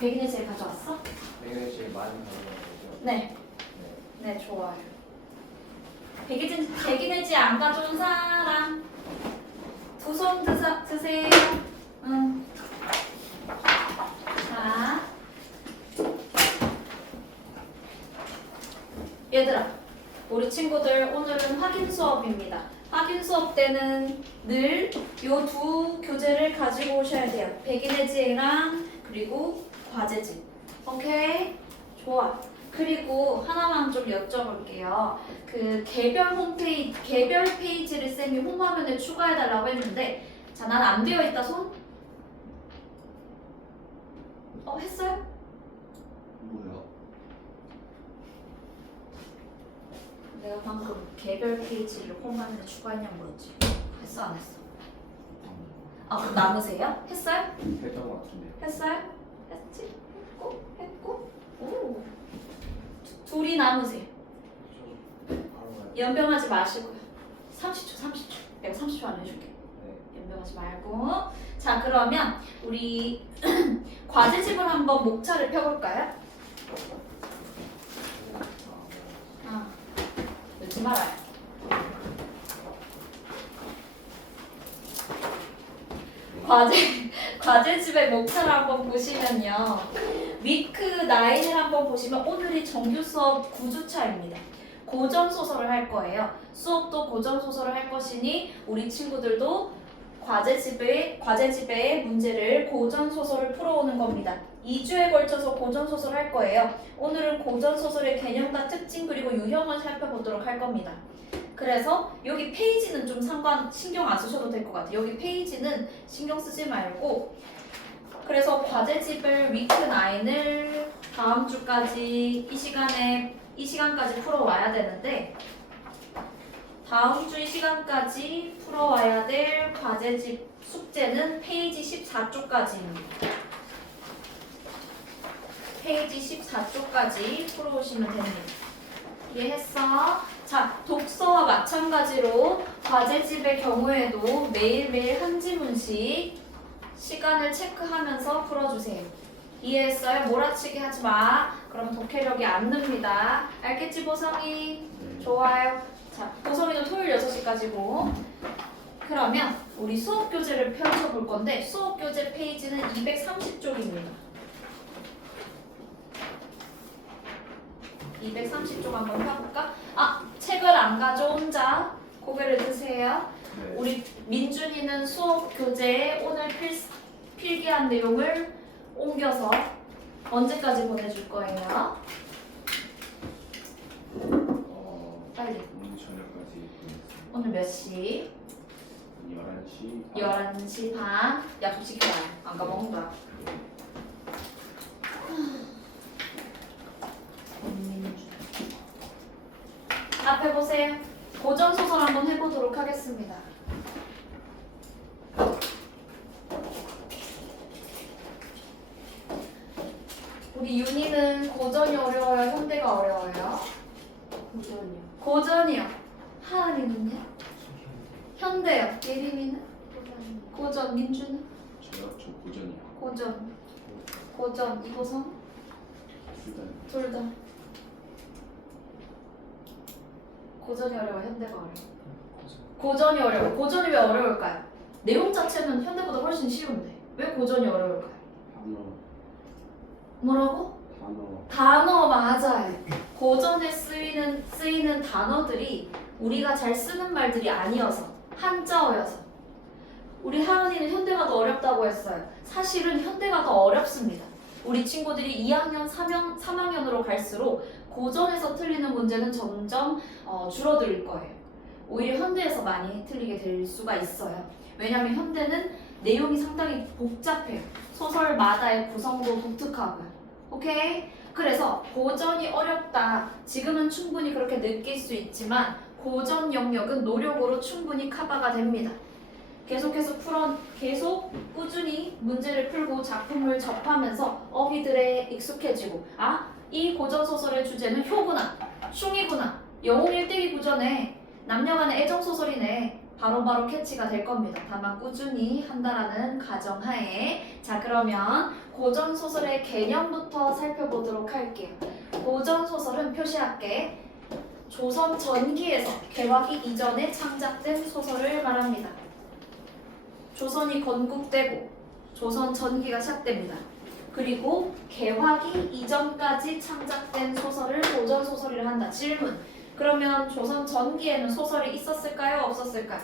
백인의 제일 가져왔어? 백인의 제일 많이 가져가죠. 네. 네, 좋아요. 백인의 제 안 가져온 사람 두 손 드세요. 응. 자, 얘들아, 우리 친구들 오늘은 확인 수업입니다. 확인 수업 때는 늘 요 두 교재를 가지고 오셔야 돼요. 백인의 지혜랑 그리고 과제집. 오케이? 좋아. 그리고 하나만 좀 여쭤볼게요. 그 개별 페이지를 쌤이 홈화면에 추가해달라고 했는데, 자, 난 안 되어 있다 손? 했어요? 뭐야? 내가 방금 개별 페이지를 홈화면에 추가했냐고 물었지. 했어 안 했어? 그럼 남으세요? 했어요? 했던 것 같은데. 했어요? 했지? 했고? 오. 둘이 남으세요. 바로 가요. 연병하지 마시고요. 30초. 내가 30초 안에 해줄게. 네. 연병하지 말고. 자, 그러면 우리 과제집을 한번 목차를 펴볼까요? 늦지 말아요. 과제집의 목차를 한번 보시면요. 위크 9을 한번 보시면 오늘이 정규 수업 9주차입니다. 고전 소설을 할 거예요. 수업도 고전 소설을 할 것이니 우리 친구들도 과제집의 문제를 고전 소설을 풀어오는 겁니다. 2주에 걸쳐서 고전 소설 할 거예요. 오늘은 고전 소설의 개념과 특징 그리고 유형을 살펴보도록 할 겁니다. 그래서 여기 페이지는 좀 신경 안 쓰셔도 될 것 같아요. 여기 페이지는 신경 쓰지 말고, 그래서 과제집을 위크 9을 다음 주까지 이 시간까지 풀어와야 되는데, 다음 주 이 시간까지 풀어와야 될 과제집 숙제는 페이지 14쪽까지입니다. 페이지 14쪽까지 풀어오시면 됩니다. 이해했어? 자, 독서와 마찬가지로 과제집의 경우에도 매일매일 한 지문씩 시간을 체크하면서 풀어주세요. 이해했어요? 몰아치기 하지 마. 그럼 독해력이 안 늡니다. 알겠지, 보성이? 좋아요. 자, 보성이도 토요일 6시까지고. 그러면 우리 수업교재를 펼쳐볼 건데 수업교재 페이지는 230쪽입니다. 230쪽 한번 펴볼까? 책을 안 가져온 자 고개를 드세요. 네. 우리 민준이는 수업 교재에 오늘 필기한 내용을 옮겨서 언제까지 보내줄 거예요? 빨리. 오늘 저녁까지 보냈어요. 오늘 몇 시? 11시. 11시 반. 약속 지켜요. 안 까먹는다. 앞에 보세요. 고전 소설 한번 해보도록 하겠습니다. 우리 윤희는 고전이 어려워요? 현대가 어려워요? 고전이요. 고전이요. 하은이는요? 현대요. 예림이는? 고전. 민주는? 저 고전이요. 고전. 이보성? 둘 다. 고전이 어려워, 현대가 어려워. 고전이 어려워. 고전이 왜 어려울까요? 내용 자체는 현대보다 훨씬 쉬운데 왜 고전이 어려울까요? 단어. 뭐라고? 단어 맞아요. 고전에 쓰이는 단어들이 우리가 잘 쓰는 말들이 아니어서 한자어여서. 우리 하은이는 현대가 더 어렵다고 했어요. 사실은 현대가 더 어렵습니다. 우리 친구들이 2학년, 3학년으로 갈수록 고전에서 틀리는 문제는 점점 줄어들 거예요. 오히려 현대에서 많이 틀리게 될 수가 있어요. 왜냐하면 현대는 내용이 상당히 복잡해요. 소설마다의 구성도 독특하고요. 오케이? 그래서 고전이 어렵다. 지금은 충분히 그렇게 느낄 수 있지만 고전 영역은 노력으로 충분히 커버가 됩니다. 계속 꾸준히 문제를 풀고 작품을 접하면서 어휘들에 익숙해지고 이 고전소설의 주제는 효구나, 숭이구나, 영웅 일대기 구전에 남녀간의 애정소설이네. 바로바로 캐치가 될 겁니다. 다만 꾸준히 한다라는 가정하에. 자, 그러면 고전소설의 개념부터 살펴보도록 할게요. 고전소설은 표시할게. 조선 전기에서 개화기 이전에 창작된 소설을 말합니다. 조선이 건국되고 조선 전기가 시작됩니다. 그리고 개화기 이전까지 창작된 소설을 고전소설이라 한다. 질문. 그러면 조선 전기에는 소설이 있었을까요? 없었을까요?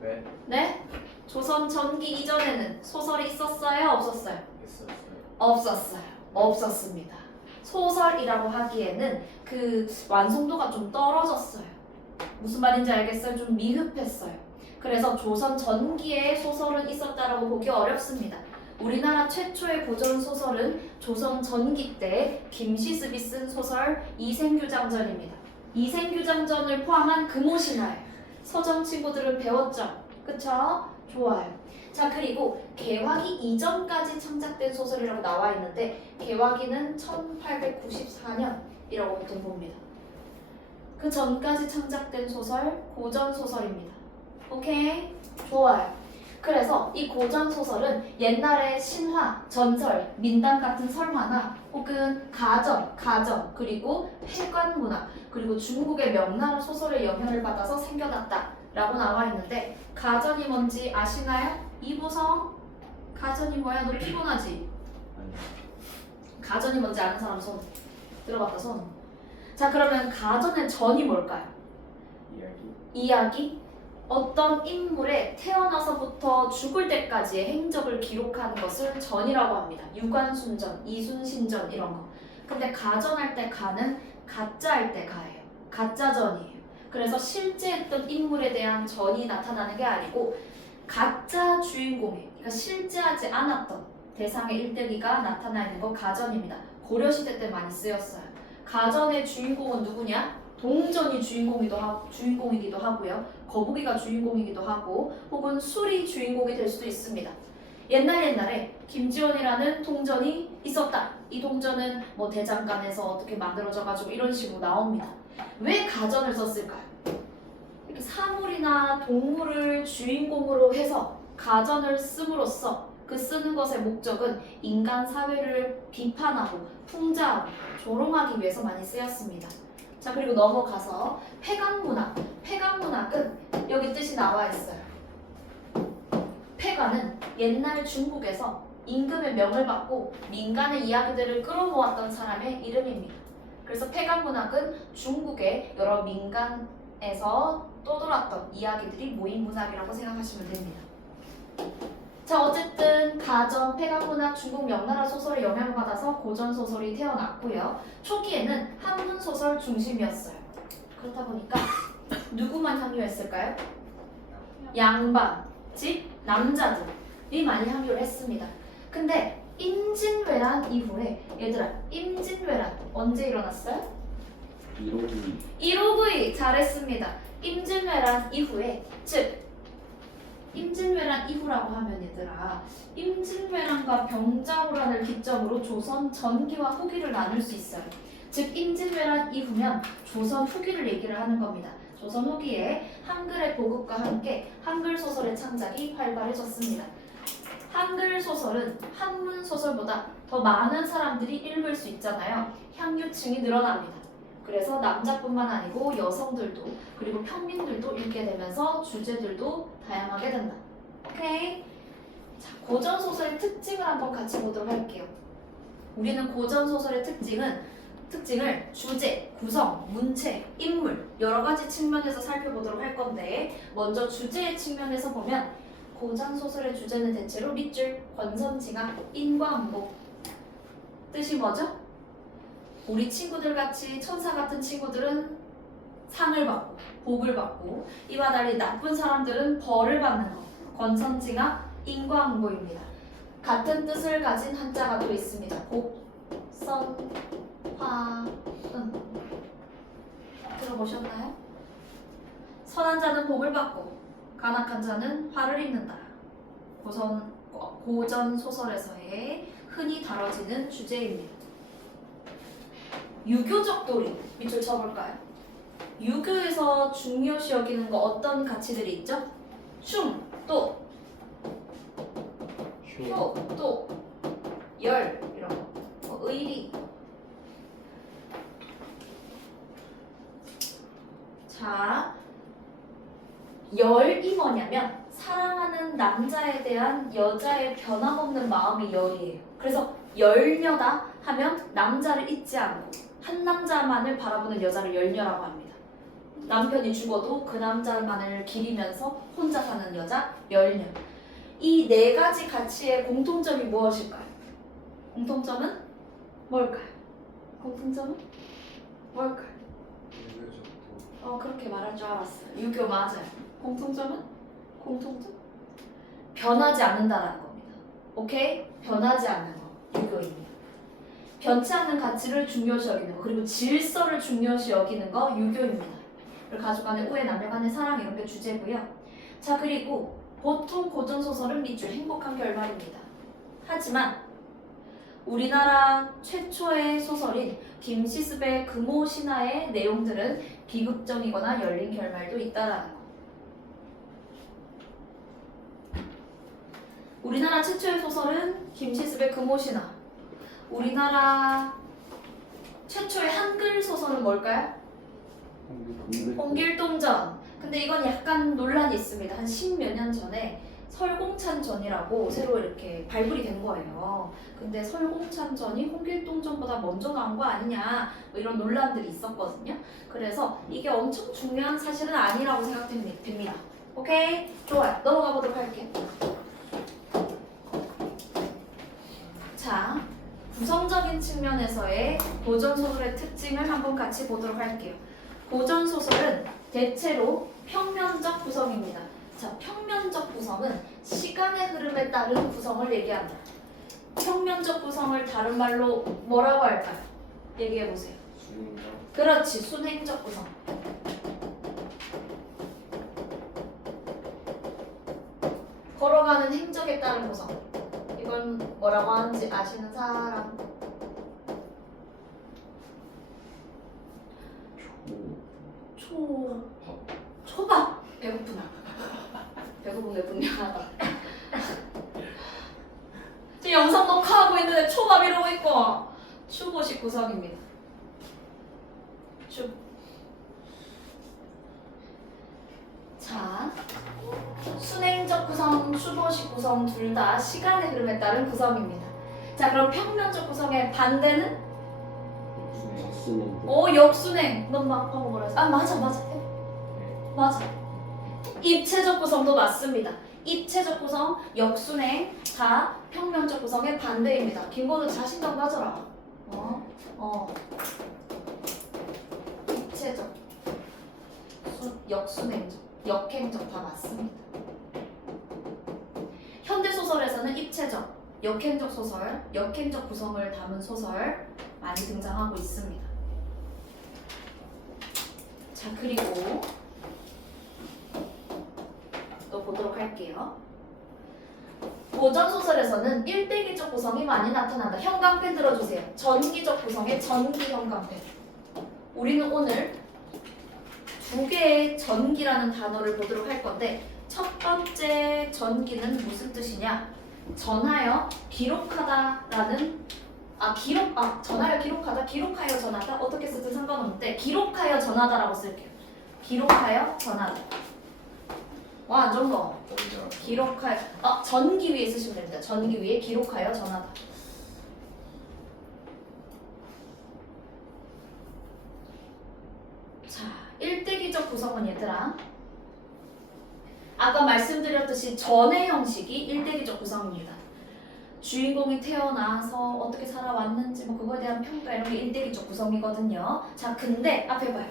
네. 네? 조선 전기 이전에는 소설이 있었어요? 없었어요? 했었어요. 없었어요. 없었습니다. 소설이라고 하기에는 그 완성도가 좀 떨어졌어요. 무슨 말인지 알겠어요? 좀 미흡했어요. 그래서 조선 전기에 소설은 있었다라고 보기 어렵습니다. 우리나라 최초의 고전 소설은 조선 전기 때 김시습이 쓴 소설 이생규장전입니다. 이생규장전을 포함한 금오신화예요. 서점 친구들은 배웠죠? 그쵸? 좋아요. 자, 그리고 개화기 이전까지 창작된 소설이라고 나와 있는데 개화기는 1894년이라고 보통 봅니다. 그 전까지 창작된 소설 고전 소설입니다. 오케이? 좋아요. 그래서 이 고전 소설은 옛날의 신화, 전설, 민담 같은 설화나 혹은 가정, 그리고 폐관 문화, 그리고 중국의 명나라 소설의 영향을 받아서 생겨났다라고 나와 있는데 가전이 뭔지 아시나요? 이보성, 가전이 뭐야? 너 피곤하지? 아니요. 가전이 뭔지 아는 사람 손 들어봤다 손. 자, 그러면 가전의 전이 뭘까요? 이야기? 어떤 인물의 태어나서부터 죽을 때까지의 행적을 기록하는 것을 전이라고 합니다. 유관순전, 이순신전 이런 거. 근데 가전할 때 가는 가짜할 때 가예요. 가짜전이에요. 그래서 실제 했던 인물에 대한 전이 나타나는 게 아니고 가짜 주인공이, 그러니까 실제하지 않았던 대상의 일대기가 나타나 있는 거 가전입니다. 고려시대 때 많이 쓰였어요. 가전의 주인공은 누구냐? 동전이 주인공이기도 하고요. 거북이가 주인공이기도 하고 혹은 술이 주인공이 될 수도 있습니다. 옛날에 김지원이라는 동전이 있었다. 이 동전은 뭐 대장간에서 어떻게 만들어져가지고 이런 식으로 나옵니다. 왜 가전을 썼을까요? 이렇게 사물이나 동물을 주인공으로 해서 가전을 씀으로써 그 쓰는 것의 목적은 인간 사회를 비판하고 풍자하고 조롱하기 위해서 많이 쓰였습니다. 자, 그리고 넘어가서 폐관문학. 폐관문학은 여기 뜻이 나와 있어요. 폐관은 옛날 중국에서 임금의 명을 받고 민간의 이야기들을 끌어모았던 사람의 이름입니다. 그래서 폐관문학은 중국의 여러 민간에서 떠돌았던 이야기들이 모인 문학이라고 생각하시면 됩니다. 자, 어쨌든 가전, 폐관문학, 중국 명나라 소설의 영향을 받아서 고전 소설이 태어났고요. 초기에는 한문 소설 중심이었어요. 그렇다 보니까 누구만 향유했을까요? 양반, 즉 남자들이 많이 향유를 했습니다. 근데 임진왜란 이후에 얘들아, 임진왜란 언제 일어났어요? 1592 잘했습니다. 임진왜란 이후에, 즉 임진왜란 이후라고 하면 얘들아, 임진왜란과 병자호란을 기점으로 조선 전기와 후기를 나눌 수 있어요. 즉 임진왜란 이후면 조선 후기를 얘기를 하는 겁니다. 조선 후기에 한글의 보급과 함께 한글 소설의 창작이 활발해졌습니다. 한글 소설은 한문 소설보다 더 많은 사람들이 읽을 수 있잖아요. 향유층이 늘어납니다. 그래서 남자뿐만 아니고 여성들도 그리고 평민들도 읽게 되면서 주제들도 다양하게 된다. 오케이? 자, 고전 소설의 특징을 한번 같이 보도록 할게요. 우리는 고전 소설의 특징을 주제, 구성, 문체, 인물 여러 가지 측면에서 살펴보도록 할 건데 먼저 주제의 측면에서 보면 고전 소설의 주제는 대체로 밑줄, 권선징악, 인과응보. 뜻이 뭐죠? 우리 친구들 같이 천사 같은 친구들은 상을 받고 복을 받고 이와 달리 나쁜 사람들은 벌을 받는 것. 권선징악, 인과응보입니다. 같은 뜻을 가진 한자가 또 있습니다. 복, 선, 화, 은. 들어보셨나요? 선한 자는 복을 받고 간악한 자는 화를 입는다. 고전 소설에서의 흔히 다뤄지는 주제입니다. 유교적 도리 밑줄 쳐볼까요? 유교에서 중요시 여기는 거 어떤 가치들이 있죠? 춤, 또 효, 또 열 이런 거, 의리. 자, 열이 뭐냐면 사랑하는 남자에 대한 여자의 변함없는 마음이 열이에요. 그래서 열녀다 하면 남자를 잊지 않고 한 남자만을 바라보는 여자를 열녀라고 합니다. 남편이 죽어도 그 남자만을 기리면서 혼자 사는 여자 열녀. 이 네 가지 가치의 공통점이 무엇일까요? 공통점은 뭘까요? 공통점은 뭘까요? 그렇게 말할 줄 알았어요. 유교 맞아요. 공통점은? 공통점? 변하지 않는다라는 겁니다. 오케이? 변하지 않는 거. 유교입니다. 변치 않는 가치를 중요시 여기는 거, 그리고 질서를 중요시 여기는 거 유교입니다. 그리고 가족 간의 우애, 남녀 간의 사랑 이런 게 주제고요. 자, 그리고 보통 고전소설은 밑줄 행복한 결말입니다. 하지만 우리나라 최초의 소설인 김시습의 금오신화의 내용들은 비극적이거나 열린 결말도 있다라는 거. 우리나라 최초의 소설은 김시습의 금오신화. 우리나라 최초의 한글 소설은 뭘까요? 홍길동전. 근데 이건 약간 논란이 있습니다. 한 10몇 년 전에 설공찬전이라고 새로 이렇게 발굴이 된 거예요. 근데 설공찬전이 홍길동전보다 먼저 나온 거 아니냐 뭐 이런 논란들이 있었거든요. 그래서 이게 엄청 중요한 사실은 아니라고 생각됩니다. 오케이? 좋아요. 넘어가 보도록 할게요. 자, 구성적인 측면에서의 고전소설의 특징을 한번 같이 보도록 할게요. 고전소설은 대체로 평면적 구성입니다. 자, 평면적 구성은 시간의 흐름에 따른 구성을 얘기한다. 평면적 구성을 다른 말로 뭐라고 할까요? 얘기해 보세요. 순행적. 그렇지, 순행적 구성. 걸어가는 행적에 따른 구성. 이건 뭐라고 하는지 아시는 사람? 초밥. 배고프나? 배고픈 게 분명하다. 지금 영상 녹화하고 있는데 초밥 이러고 있고. 추보식 구성입니다. 자, 순행적 구성, 추보식 구성 둘 다 시간의 흐름에 따른 구성입니다. 자, 그럼 평면적 구성의 반대는? 역순행. 역순행. 넌 방금 뭐라 했어? 맞아. 맞아. 입체적 구성도 맞습니다. 입체적 구성, 역순행 다 평면적 구성의 반대입니다. 김건우 자신감 가져라. 입체적, 역순행적, 역행적 다 맞습니다. 현대소설에서는 입체적, 역행적 소설, 역행적 구성을 담은 소설 많이 등장하고 있습니다. 자, 그리고 또 보도록 할게요. 고전소설에서는 일대기적 구성이 많이 나타난다. 형광펜 들어주세요. 전기적 구성의 전기 형광펜. 우리는 오늘 두 개의 전기라는 단어를 보도록 할 건데 첫 번째 전기는 무슨 뜻이냐? 전하여 기록하다라는 전하여 기록하다, 기록하여 전하다 어떻게 쓰든 상관없는데 기록하여 전하다라고 쓸게요. 기록하여 전하다. 와, 좀 더. 기록하여 전기 위에 쓰시면 됩니다. 전기 위에 기록하여 전하다. 자, 일대기적 구성은 얘들아 아까 말씀드렸듯이 전의 형식이 일대기적 구성입니다. 주인공이 태어나서 어떻게 살아왔는지 뭐 그거에 대한 평가 이런 게 일대기적 구성이거든요. 자, 근데 앞에 봐요.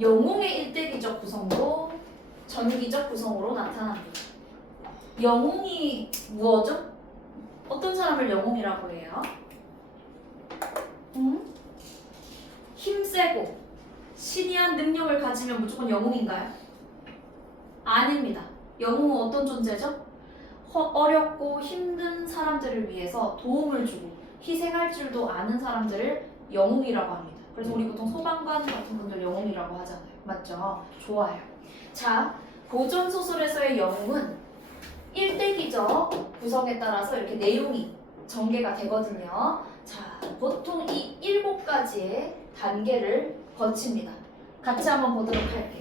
영웅의 일대기적 구성도 전기적 구성으로 나타납니다. 영웅이 뭐죠? 어떤 사람을 영웅이라고 해요? 힘세고 신이한 능력을 가지면 무조건 영웅인가요? 아닙니다. 영웅은 어떤 존재죠? 어렵고 힘든 사람들을 위해서 도움을 주고 희생할 줄도 아는 사람들을 영웅이라고 합니다. 그래서 우리 보통 소방관 같은 분들 영웅이라고 하잖아요. 맞죠? 좋아요. 자, 고전 소설에서의 영웅은 일대기적 구성에 따라서 이렇게 내용이 전개가 되거든요. 자, 보통 이 7가지의 단계를 거칩니다. 같이 한번 보도록 할게요.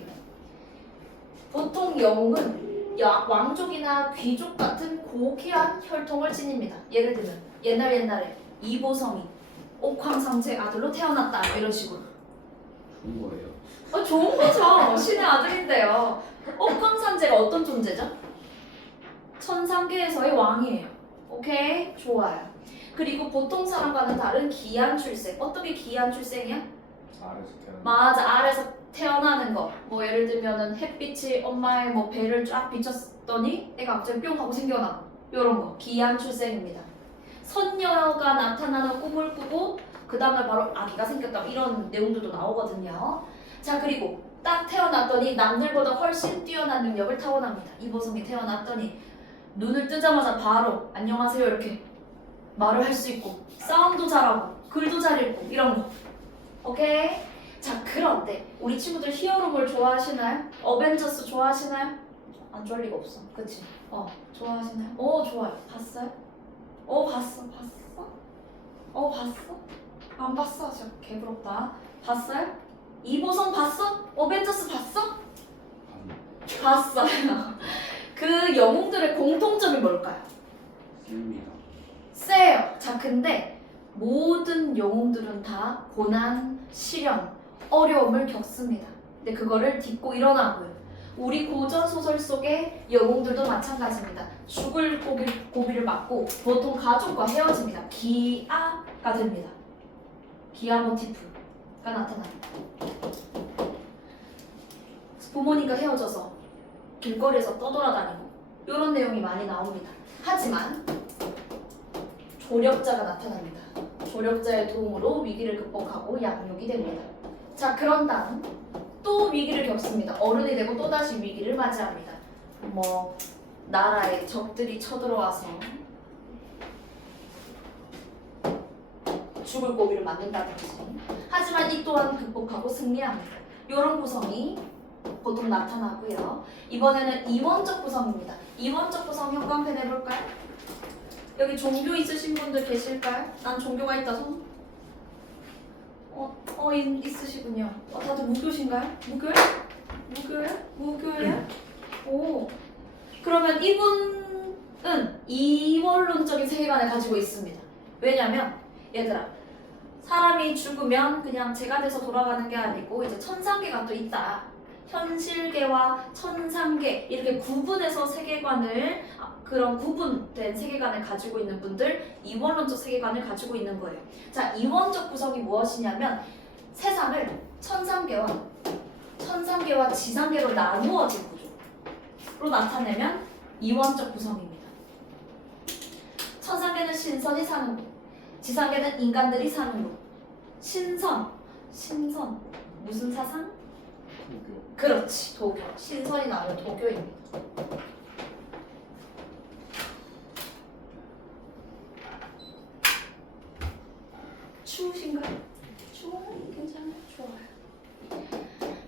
보통 영웅은 왕족이나 귀족 같은 고귀한 혈통을 지닙니다. 예를 들면 옛날에 이보성이 옥황상제 아들로 태어났다 이런 식으로. 좋은 거예요. 좋은 거죠. 신의 아들인데요. 옥황상제가 어떤 존재죠? 천상계에서의 왕이에요. 오케이? 좋아요. 그리고 보통 사람과는 다른 기한 출생. 어떻게 기한 출생이야? 아래서 태어난. 맞아, 아래서 태어나는 거. 뭐 예를 들면은 햇빛이 엄마의 뭐 배를 쫙 비쳤더니 애가 갑자기 뿅 하고 생겨나. 요런 거. 기한 출생입니다. 선녀가 나타나는 꿈을 꾸고 그 다음에 바로 아기가 생겼다. 이런 내용들도 나오거든요. 자, 그리고 딱 태어났더니 남들보다 훨씬 뛰어난 능력을 타고납니다. 이보성이 태어났더니 눈을 뜨자마자 바로 안녕하세요 이렇게 말을 할 수 있고 싸움도 잘하고 글도 잘 읽고 이런 거. 오케이? 자, 그런데 우리 친구들 히어로물 좋아하시나요? 어벤져스 좋아하시나요? 안 좋아할 리가 없어. 그치? 좋아하시나요? 좋아요. 봤어요? 봤어. 봤어? 안 봤어? 진짜 개부럽다. 봤어요? 이보성 봤어? 어벤져스 봤어? 봤어요. 그 영웅들의 공통점이 뭘까요? 씁니다. 세요. 자, 근데 모든 영웅들은 다 고난, 시련, 어려움을 겪습니다. 근데 그거를 딛고 일어나고요. 우리 고전 소설 속의 영웅들도 마찬가지입니다. 죽을 고비를 맞고 보통 가족과 헤어집니다. 기아가 됩니다. 기아 모티프가 나타납니다. 부모님과 헤어져서 길거리에서 떠돌아다니고 이런 내용이 많이 나옵니다. 하지만 조력자가 나타납니다. 조력자의 도움으로 위기를 극복하고 양육이 됩니다. 자, 그런 다음 또 위기를 겪습니다. 어른이 되고 또다시 위기를 맞이합니다. 뭐 나라에 적들이 쳐들어와서 죽을 고비를 맞는다든지. 하지만 이 또한 극복하고 승리합니다. 이런 구성이 보통 나타나고요. 이번에는 이원적 구성입니다. 이원적 구성 형광펜 해볼까요? 여기 종교 있으신 분들 계실까요? 난 종교가 있다 손. 있으시군요. 다들 무교신가요? 무교예요? 오. 그러면 이분은 이원론적인 세계관을 가지고 있습니다. 왜냐면 얘들아, 사람이 죽으면 그냥 제가 돼서 돌아가는 게 아니고 이제 천상계가 또 있다. 현실계와 천상계 이렇게 구분해서 세계관을 그런 구분된 세계관을 가지고 있는 분들 이원론적 세계관을 가지고 있는 거예요. 자, 이원적 구성이 무엇이냐면 세상을 천상계와 지상계로 나누어진 구조로 나타내면 이원적 구성입니다. 천상계는 신선이 사는 곳, 지상계는 인간들이 사는 곳. 신선 무슨 사상? 도교. 그렇지, 도교. 신선이 나오면 도교입니다. 추우신가요? 추워요? 괜찮아요? 좋아요.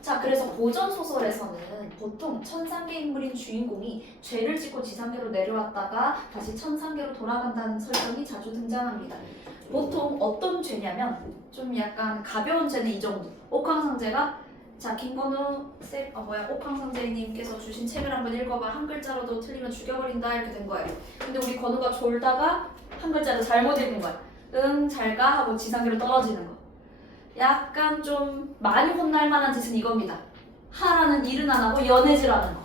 자, 그래서 고전 소설에서는 보통 천상계 인물인 주인공이 죄를 짓고 지상계로 내려왔다가 다시 천상계로 돌아간다는 설정이 자주 등장합니다. 보통 어떤 죄냐면 좀 약간 가벼운 죄는 이 정도. 옥황상제가 자, 김건우 옥황상제님께서 주신 책을 한번 읽어봐. 한 글자로도 틀리면 죽여버린다 이렇게 된 거예요. 근데 우리 건우가 졸다가 한 글자를 잘못 읽은 거야. 잘 가 하고 지상계로 떨어지는 거. 약간 좀 많이 혼날 만한 짓은 이겁니다. 하라는 일은 안 하고 연애질하는 거.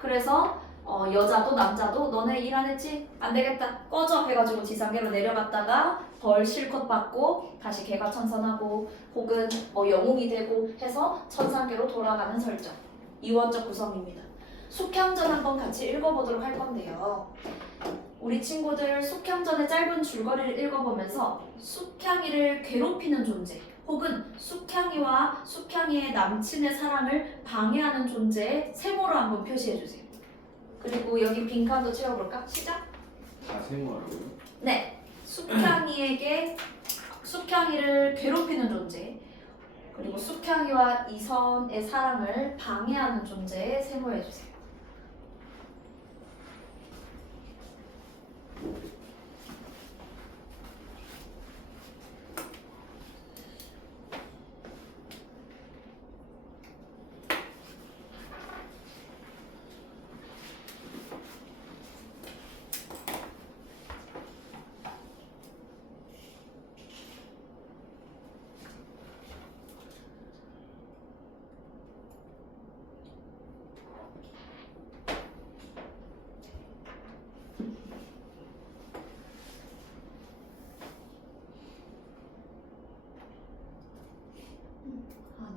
그래서 여자도 남자도 너네 일 안 했지? 안 되겠다. 꺼져 해가지고 지상계로 내려갔다가 벌 실컷 받고 다시 개가천선하고 혹은 영웅이 되고 해서 천상계로 돌아가는 설정. 이원적 구성입니다. 숙향전 한번 같이 읽어보도록 할 건데요. 우리 친구들 숙향전의 짧은 줄거리를 읽어보면서 숙향이를 괴롭히는 존재 혹은 숙향이와 숙향이의 남친의 사랑을 방해하는 존재의 세모로 한번 표시해주세요. 그리고 여기 빈칸도 채워볼까? 시작! 다 세모하라고요? 네, 숙향이에게 숙향이를 괴롭히는 존재, 그리고 숙향이와 이선의 사랑을 방해하는 존재에 세모해주세요.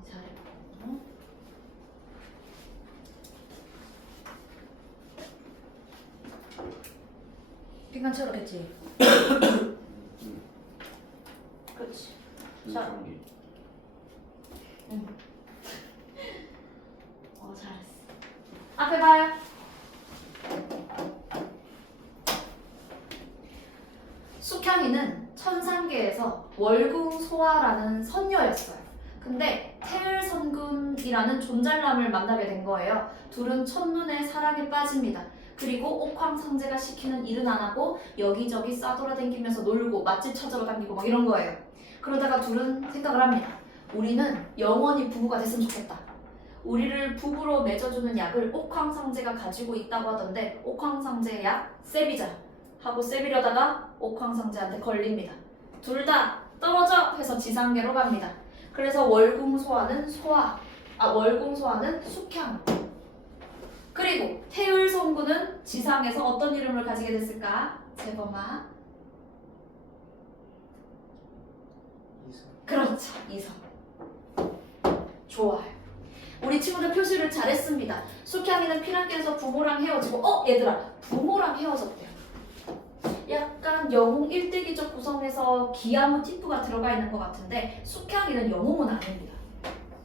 잘해보고. 빈칸 채우겠지? 그렇지. 자. 순상기. 응. 잘했어. 앞에 봐요. 숙향이는 천상계에서 월궁소화라는 선녀였어요. 근데 태을선군이라는 존잘남을 만나게 된 거예요. 둘은 첫눈에 사랑에 빠집니다. 그리고 옥황상제가 시키는 일은 안 하고 여기저기 싸돌아다니면서 놀고 맛집 찾으러 다니고 막 이런 거예요. 그러다가 둘은 생각을 합니다. 우리는 영원히 부부가 됐으면 좋겠다. 우리를 부부로 맺어주는 약을 옥황상제가 가지고 있다고 하던데 옥황상제의 약 세비자 하고 세비려다가 옥황상제한테 걸립니다. 둘 다 떨어져 해서 지상계로 갑니다. 그래서 월궁소화는 숙향. 그리고 태을성군은 지상에서 어떤 이름을 가지게 됐을까? 재범아. 이선. 그렇죠. 이성. 좋아요. 우리 친구들 표시를 잘했습니다. 숙향이는 피난길에서 부모랑 헤어지고 얘들아 부모랑 헤어졌대요. 약간 영웅 일대기적 구성에서 기아 모티프가 들어가 있는 것 같은데 숙향이는 영웅은 아닙니다.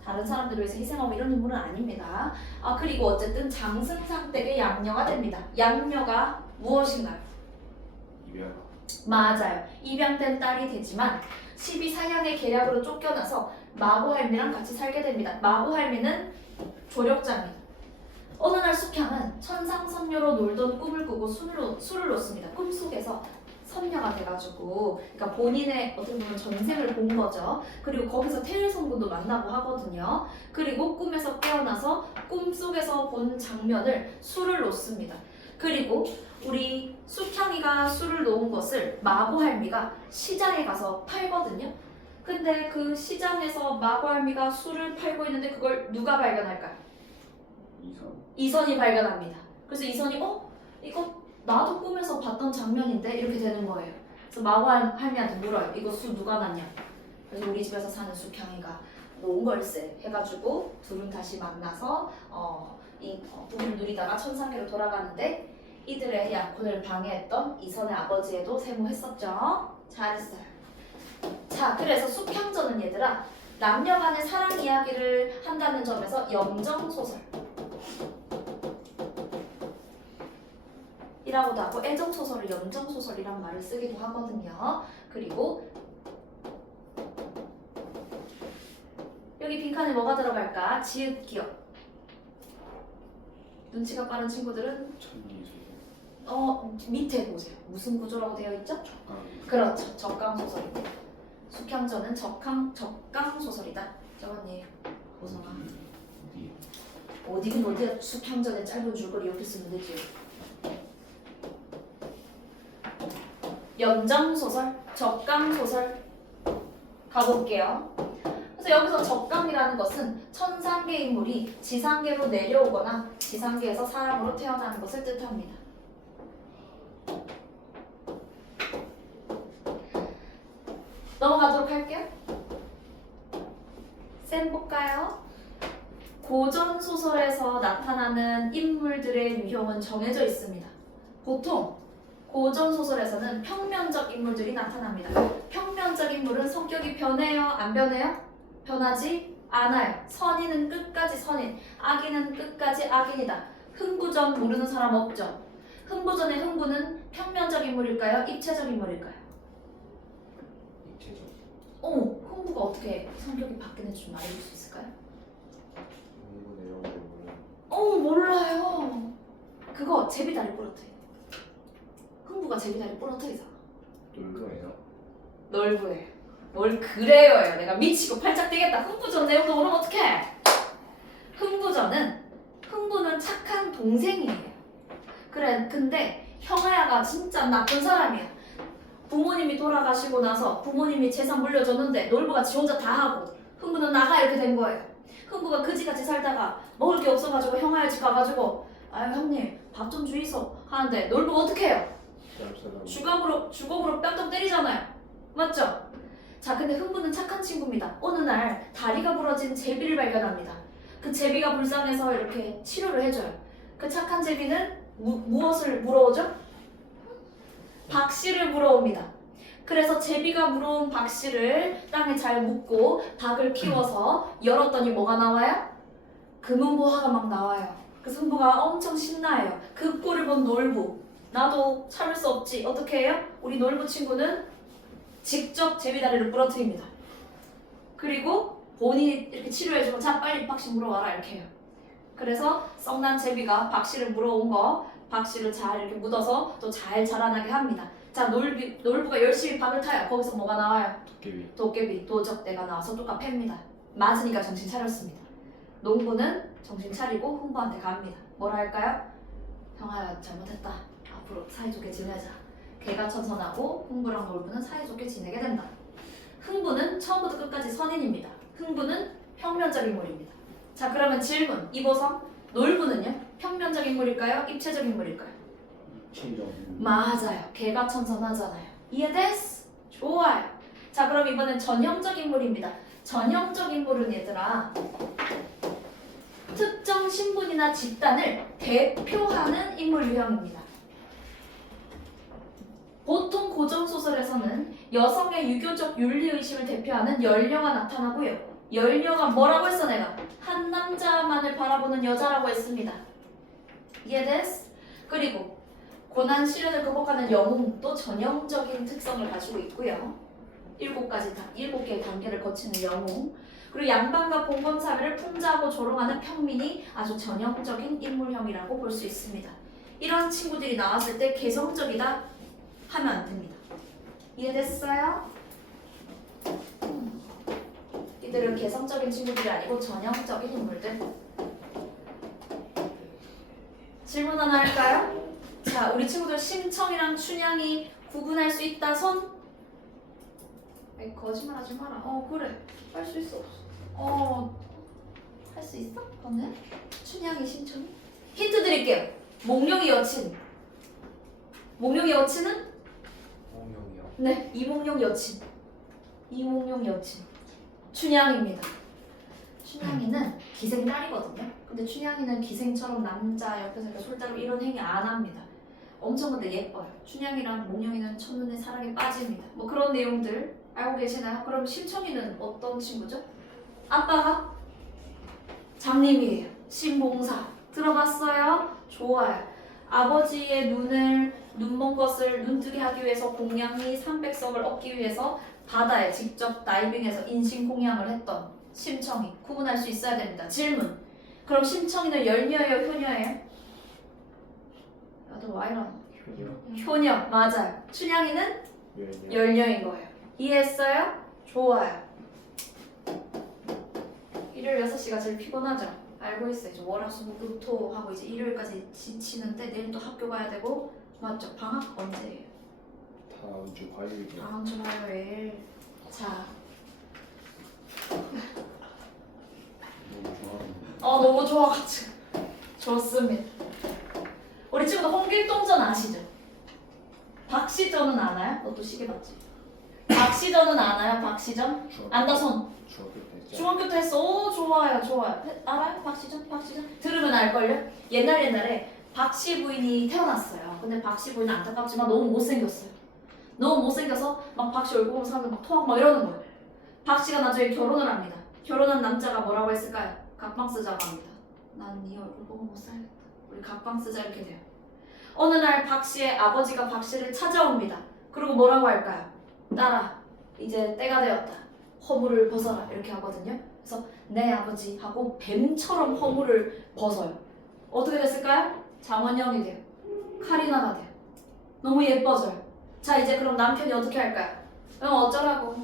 다른 사람들을 위해서 희생하고 이런 인물은 아닙니다. 그리고 어쨌든 장승상 댁의 양녀가 됩니다. 양녀가 무엇인가요? 입양. 맞아요. 입양된 딸이 되지만 12사양의 계략으로 쫓겨나서 마고할미랑 같이 살게 됩니다. 마고할미는 조력자입니다. 어느 날 숙향은 천상선녀로 놀던 꿈을 꾸고 술을 놓습니다. 꿈속에서 선녀가 돼가지고 그러니까 본인의 어떻게 보면 전생을 본 거죠. 그리고 거기서 태일성군도 만나고 하거든요. 그리고 꿈에서 깨어나서 꿈속에서 본 장면을 술을 놓습니다. 그리고 우리 숙향이가 술을 놓은 것을 마고할미가 시장에 가서 팔거든요. 근데 그 시장에서 마고할미가 술을 팔고 있는데 그걸 누가 발견할까요? 이선. 이선이 발견합니다. 그래서 이선이 이거 나도 꿈에서 봤던 장면인데 이렇게 되는 거예요. 그래서 마고할미한테 물어요. 이거 술 누가 놨냐? 그래서 우리 집에서 사는 숙향이가 놓은 걸세 해가지고 둘은 다시 만나서 부부를 누리다가 천상계로 돌아가는데 이들의 약혼을 방해했던 이선의 아버지에도 세모했었죠. 잘했어요. 자, 그래서 숙향전은 얘들아 남녀 간의 사랑 이야기를 한다는 점에서 염정소설 이라고도 하고 애정소설을 염정소설이란 말을 쓰기도 하거든요. 그리고 여기 빈칸에 뭐가 들어갈까? 지읒 기억. 눈치가 빠른 친구들은 천리소설. 밑에 보세요. 무슨 구조라고 되어 있죠? 적강. 그렇죠. 적강소설입니다. 숙향전은 적강소설이다. 적었네요. 보성아. 어디긴 어디야. 숙향전에 짧은 줄거리 이렇게 쓰면 되지. 염정소설, 적강소설 가볼게요. 그래서 여기서 적강이라는 것은 천상계 인물이 지상계로 내려오거나 지상계에서 사람으로 태어나는 것을 뜻합니다. 넘어가도록 할게요. 쌤 볼까요? 고전 소설에서 나타나는 인물들의 유형은 정해져 있습니다. 보통 고전 소설에서는 평면적 인물들이 나타납니다. 평면적 인물은 성격이 변해요? 안 변해요? 변하지 않아요. 선인은 끝까지 선인, 악인은 끝까지 악인이다. 흥부전 모르는 사람 없죠? 흥부전의 흥부는 평면적 인물일까요? 입체적 인물일까요? 입체적. 흥부가 어떻게 성격이 바뀌는지 좀 알려줄 수 있을까요? 이거 내려오고 몰라요. 그거 제비다리 부러뜨려. 흥부가 제비다리 부러뜨리잖아. 놀거예요. 널브예요. 뭘 그래요예요. 내가 미치고 팔짝 뛰겠다. 흥부전 내용도 모르면 어떡해. 흥부는 착한 동생이에요. 그래, 근데 형아야가 진짜 나쁜 사람이야. 부모님이 돌아가시고 나서 부모님이 재산 물려줬는데 놀부가 지 혼자 다 하고 흥부는 나가 이렇게 된 거예요. 흥부가 그지같이 살다가 먹을 게 없어가지고 형아야 집 가가지고 아유 형님 밥 좀 주이소 하는데 놀부가 어떻게 해요? 주걱으로 뺨ต้อง 때리잖아요. 맞죠? 자, 근데 흥부는 착한 친구입니다. 어느 날 다리가 부러진 제비를 발견합니다. 그 제비가 불쌍해서 이렇게 치료를 해줘요. 그 착한 제비는 무엇을 물어오죠? 박씨를 물어옵니다. 그래서 제비가 물어온 박씨를 땅에 잘 묻고 박을 키워서 열었더니 뭐가 나와요? 금은보화가 막 나와요. 그래서 흥부가 엄청 신나해요. 그 꼴을 본 놀부, 나도 참을 수 없지. 어떻게 해요? 우리 놀부 친구는 직접 제비다리를 부러뜨립니다. 그리고 본인이 이렇게 치료해주고 자 빨리 박씨 물어와라 이렇게 해요. 그래서 썩난 제비가 박씨를 물어온 거 박씨를 잘 이렇게 묻어서 또 잘 자라나게 합니다. 자, 놀부가 열심히 박을 타요. 거기서 뭐가 나와요? 도깨비, 도적대가 나와서 뚜까 팹니다. 맞으니까 정신 차렸습니다. 농부는 정신 차리고 흥부한테 갑니다. 뭐라 할까요? 형아야 잘못했다. 앞으로 사이좋게 지내자. 개가 천선하고 흥부랑 놀부는 사이좋게 지내게 된다. 흥부는 처음부터 끝까지 선인입니다. 흥부는 평면적 인물입니다. 자, 그러면 질문. 이보성, 놀부는요? 평면적 인물일까요? 입체적 인물일까요? 맞아요. 개가 천선하잖아요. 이해됐어? 좋아요. 자, 그럼 이번엔 전형적 인물입니다. 전형적 인물은 얘들아 특정 신분이나 집단을 대표하는 인물 유형입니다. 보통 고전소설에서는 여성의 유교적 윤리의식을 대표하는 열녀가 나타나고요. 열녀가 뭐라고 했어 내가? 한 남자만을 바라보는 여자라고 했습니다. 이해됐어? 그리고 고난 시련을 극복하는 영웅도 전형적인 특성을 가지고 있고요. 7개의 단계를 거치는 영웅, 그리고 양반과 공범 사회를 풍자하고 조롱하는 평민이 아주 전형적인 인물형이라고 볼 수 있습니다. 이런 친구들이 나왔을 때 개성적이다 하면 안 됩니다. 이해됐어요? 이들은 개성적인 친구들이 아니고 전형적인 인물들. 질문 하나 할까요? 자, 우리 친구들 심청이랑 춘향이 구분할 수 있다 손? 에이, 거짓말하지 마라. 그래. 할 수 있어 없어? 할 수 있어? 너는? 춘향이 심청이? 힌트 드릴게요. 몽룡이 여친. 몽룡이 여친은? 홍영이요. 네, 이몽룡 여친. 이몽룡 여친. 춘향입니다. 춘향이는 기생 딸이거든요. 근데 춘향이는 기생처럼 남자 옆에서 이렇게 손잡고 이런 행위 안 합니다. 엄청 근데 예뻐요. 춘향이랑 몽룡이는 첫눈에 사랑에 빠집니다. 뭐 그런 내용들 알고 계시나요? 그럼 심청이는 어떤 친구죠? 아빠가 장님이에요. 신봉사. 들어봤어요? 좋아요. 아버지의 눈먼 것을 눈뜨게 하기 위해서 공양이 300석을 얻기 위해서 바다에 직접 다이빙해서 인신공양을 했던 심청이. 구분할 수 있어야 됩니다. 질문. 그럼 심청이는 열녀예요? 효녀예요? 나도 와이런. 효녀. 맞아요. 춘향이는 열녀인 거예요. 이해했어요? 좋아요. 일요일 6시가 제일 피곤하죠? 알고 있어요. 이제 월화수목금토 하고 이제 일요일까지 지치는데 내일 또 학교 가야 되고. 맞죠? 방학 언제예요? 다음 주 화요일이요. 다음 주 화요일. 자, 너무 좋아하는데. 너무 좋아가지고. 좋습니다. 우리 친구들 홍길동전 아시죠? 박시전은 아나요? 너도 시계 봤지? 박시전은 아나요? 박시전? 안다 손. 중학교 때 했죠. 중학교 때 했어. 오, 좋아요. 알아요? 박시전? 들으면 알걸요? 옛날에 박씨 부인이 태어났어요. 근데 박씨 부인은 안타깝지만 너무 못생겼어요. 너무 못생겨서 막 박씨 얼굴 보면 사람들 막 토하고 막 이러는 거예요. 박씨가 나중에 결혼을 합니다. 결혼한 남자가 뭐라고 했을까요? 각방 쓰자고 합니다. 난 네 얼굴 보고 못 살겠다. 우리 각방 쓰자 이렇게 돼요. 어느 날 박씨의 아버지가 박씨를 찾아옵니다. 그리고 뭐라고 할까요? 딸아, 이제 때가 되었다. 허물을 벗어라 이렇게 하거든요. 그래서 네 아버지 하고 뱀처럼 허물을 벗어요. 어떻게 됐을까요? 장원영이 돼요. 카리나가 돼요. 너무 예뻐져요. 자 이제 그럼 남편이 어떻게 할까요? 그럼 어쩌라고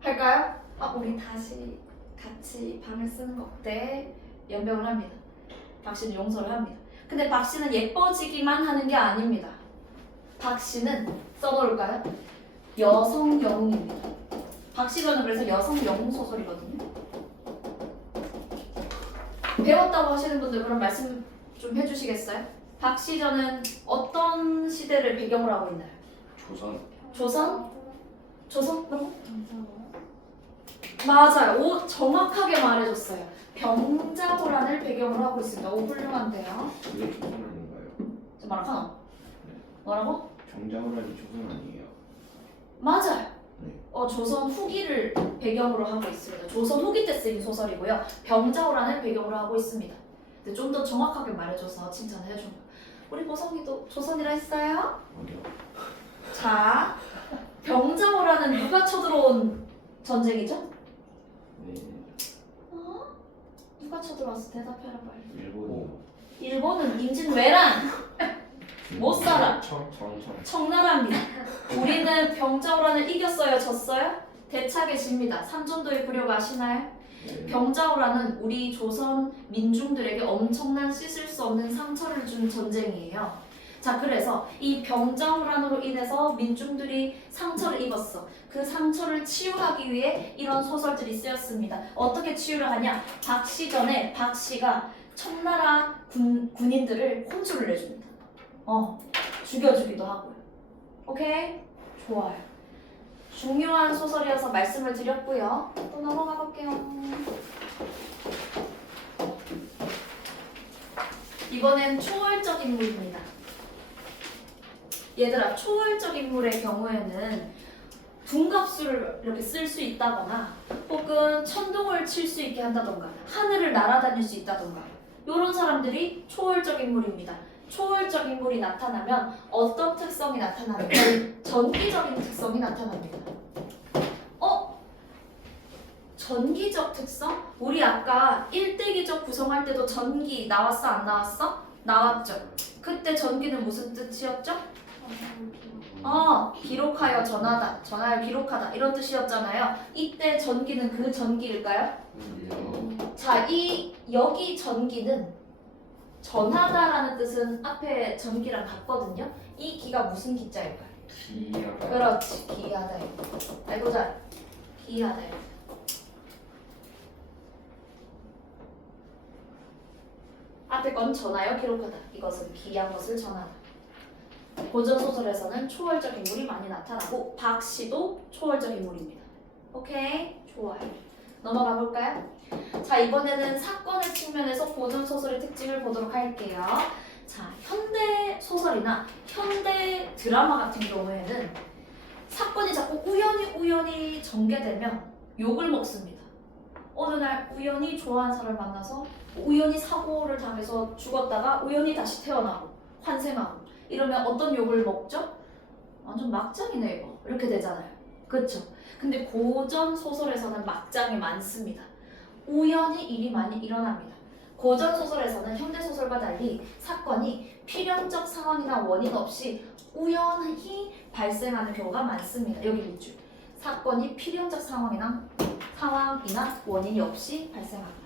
할까요? 우리 다시 같이 방을 쓰는 거 어때? 연병을 합니다. 박씨는 용서를 합니다. 근데 박씨는 예뻐지기만 하는 게 아닙니다. 박씨는 써놓을까요? 여성 영웅입니다. 박씨전은 그래서 여성 영웅 소설이거든요. 배웠다고 하시는 분들 그럼 말씀 좀 해주시겠어요? 박씨전은 어떤 시대를 배경으로 하고 있나요? 조선. 조선? 조선? 그럼? 맞아요. 정확하게 말해줬어요. 병자호란을 배경으로 하고 있습니다. 오 훌륭한데요. 그게 조선 아닌가요? 저 말하나? 뭐라고? 병자호란이 조선 아니에요? 맞아요. 네. 조선 후기를 배경으로 하고 있습니다. 조선 후기 때 쓰인 소설이고요. 병자호란을 배경으로 하고 있습니다. 근데 좀 더 정확하게 말해줘서 칭찬을 해준 거. 우리 보성이도 조선이라 했어요? 어디요? 자, 병자호란은 누가 쳐들어온 전쟁이죠? 네. 누가 쳐들어왔어? 대답해라 빨리. 일본이요. 일본은 임진왜란 못 살아. 청청. 청나라입니다. 우리는 병자호란을 이겼어요? 졌어요? 대차게 집니다. 삼전도의 굴욕 아시나요? 네. 병자호란은 우리 조선 민중들에게 엄청난 씻을 수 없는 상처를 준 전쟁이에요. 자, 그래서 이 병자호란으로 인해서 민중들이 상처를 입었어. 그 상처를 치유하기 위해 이런 소설들이 쓰였습니다. 어떻게 치유를 하냐? 박씨전에 박씨가 청나라 군인들을 혼쭐을 내줍니다. 죽여주기도 하고요. 오케이? 좋아요. 중요한 소설이어서 말씀을 드렸고요. 또 넘어가 볼게요. 이번엔 초월적 인물입니다. 얘들아, 초월적 인물의 경우에는 둔갑수를 이렇게 쓸 수 있다거나 혹은 천둥을 칠 수 있게 한다던가 하늘을 날아다닐 수 있다던가 이런 사람들이 초월적 인물입니다. 초월적 인물이 나타나면 어떤 특성이 나타나냐면 전기적인 특성이 나타납니다. 전기적 특성? 우리 아까 일대기적 구성할 때도 전기 나왔어 안 나왔어? 나왔죠. 그때 전기는 무슨 뜻이었죠? 기록하여 전하다, 전하여 기록하다 이런 뜻이었잖아요. 이때 전기는 그 전기일까요? 자, 여기 전기는 전하다라는 뜻은 앞에 전기랑 같거든요. 이 기가 무슨 기자일까요? 기하다. 그렇지, 기하다. 알고 잘. 기하다. 앞에 건 전하여 기록하다. 이것은 기한 것을 전하다. 고전 소설에서는 초월적 인물이 많이 나타나고 박씨도 초월적 인물입니다. 오케이? 좋아요. 넘어가 볼까요? 자, 이번에는 사건의 측면에서 고전 소설의 특징을 보도록 할게요. 자, 현대 소설이나 현대 드라마 같은 경우에는 사건이 자꾸 우연히 전개되면 욕을 먹습니다. 어느 날 우연히 좋아하는 사람을 만나서 우연히 사고를 당해서 죽었다가 우연히 다시 태어나고 환생하고 이러면 어떤 욕을 먹죠? 완전 막장이네 이거. 이렇게 되잖아요. 그렇죠? 근데 고전 소설에서는 막장이 많습니다. 우연히 일이 많이 일어납니다. 고전 소설에서는 현대 소설과 달리 사건이 필연적 상황이나 원인 없이 우연히 발생하는 경우가 많습니다. 여기 밑줄. 사건이 필연적 상황이나 원인이 없이 발생합니다.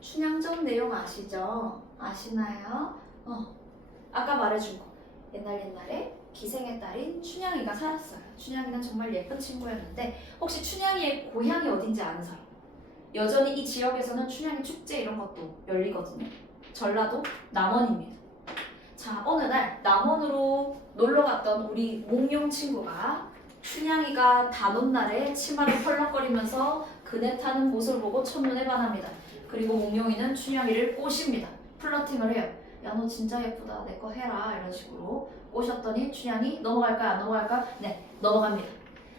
춘향전 내용 아시죠? 아시나요? 아까 말해준 거. 옛날에 기생의 딸인 춘향이가 살았어요. 춘향이는 정말 예쁜 친구였는데 혹시 춘향이의 고향이 어딘지 아는 사람? 여전히 이 지역에서는 춘향이 축제 이런 것도 열리거든요. 전라도 남원입니다. 자, 어느 날 남원으로 놀러 갔던 우리 몽룡 친구가 춘향이가 단오날에 치마를 펄럭거리면서 그네 타는 모습을 보고 첫눈에 반합니다. 그리고 몽룡이는 춘향이를 꼬십니다. 플러팅을 해요. 야, 너 진짜 예쁘다. 내 거 해라. 이런 식으로 꼬셨더니 춘향이 넘어갈까 안 넘어갈까? 네, 넘어갑니다.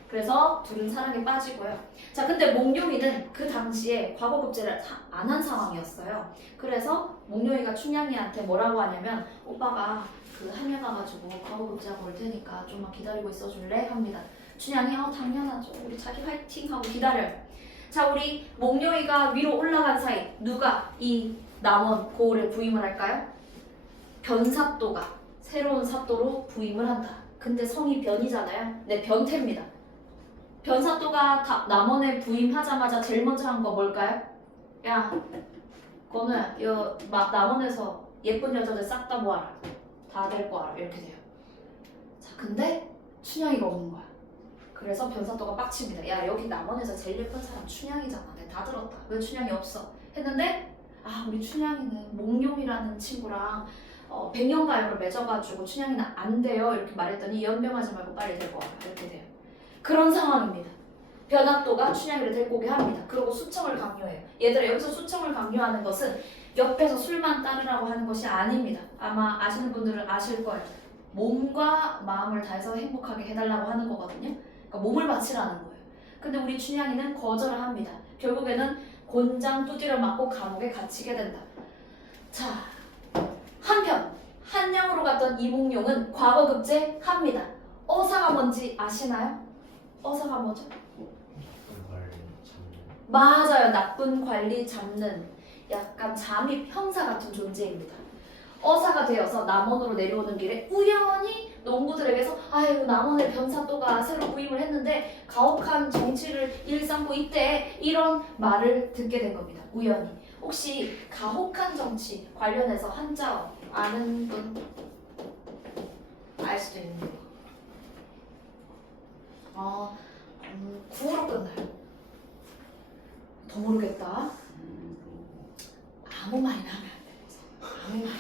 그래서 둘은 사랑에 빠지고요. 자, 근데 몽룡이는 그 당시에 과거급제를 안 한 상황이었어요. 그래서 몽룡이가 춘향이한테 뭐라고 하냐면 오빠가 그 한양 가가지고 과거급제하고 올 테니까 좀만 기다리고 있어줄래? 합니다. 춘향이 당연하죠. 우리 자기 화이팅 하고 기다려요. 자, 우리 몽룡이가 위로 올라간 사이 누가 이 남원 고을에 부임을 할까요? 변사또가 새로운 사또로 부임을 한다. 근데 성이 변이잖아요. 네, 변태입니다. 변사또가 남원에 부임하자마자 제일 먼저 한 거 뭘까요? 야, 건우야, 남원에서 예쁜 여자들 싹 다 모아라. 다 데리고 와라. 이렇게 돼요. 자, 근데 춘향이가 없는 거야. 그래서 변사또가 빡칩니다. 야, 여기 남원에서 제일 예쁜 사람 춘향이잖아. 내가 다 들었다. 왜 춘향이 없어? 했는데 우리 춘향이는 몽룡이라는 친구랑 백년가약을 맺어가지고 춘향이는 안 돼요. 이렇게 말했더니 연병하지 말고 빨리 데리고 와라. 이렇게 돼요. 그런 상황입니다. 변학도가 춘향이를 데리고 오게 합니다. 그리고 수청을 강요해요. 얘들아, 여기서 수청을 강요하는 것은 옆에서 술만 따르라고 하는 것이 아닙니다. 아마 아시는 분들은 아실 거예요. 몸과 마음을 다해서 행복하게 해달라고 하는 거거든요. 그러니까 몸을 바치라는 거예요. 근데 우리 춘향이는 거절을 합니다. 결국에는 곤장 두드려 맞고 감옥에 갇히게 된다. 자, 한편 한양으로 갔던 이몽룡은 과거급제 합니다. 어사가 뭔지 아시나요? 어사가 뭐죠? 맞아요. 나쁜 관리 잡는 약간 잠입 형사 같은 존재입니다. 어사가 되어서 남원으로 내려오는 길에 우연히 농부들에게서 아유, 남원의 변사또가 새로 부임을 했는데 가혹한 정치를 일삼고 있대, 이런 말을 듣게 된 겁니다. 우연히. 혹시 가혹한 정치 관련해서 한자어 아는 분? 알 수도 있는데 구어로 끝나요. 더 모르겠다. 아무 말이나 하면 안 돼. 아무 말.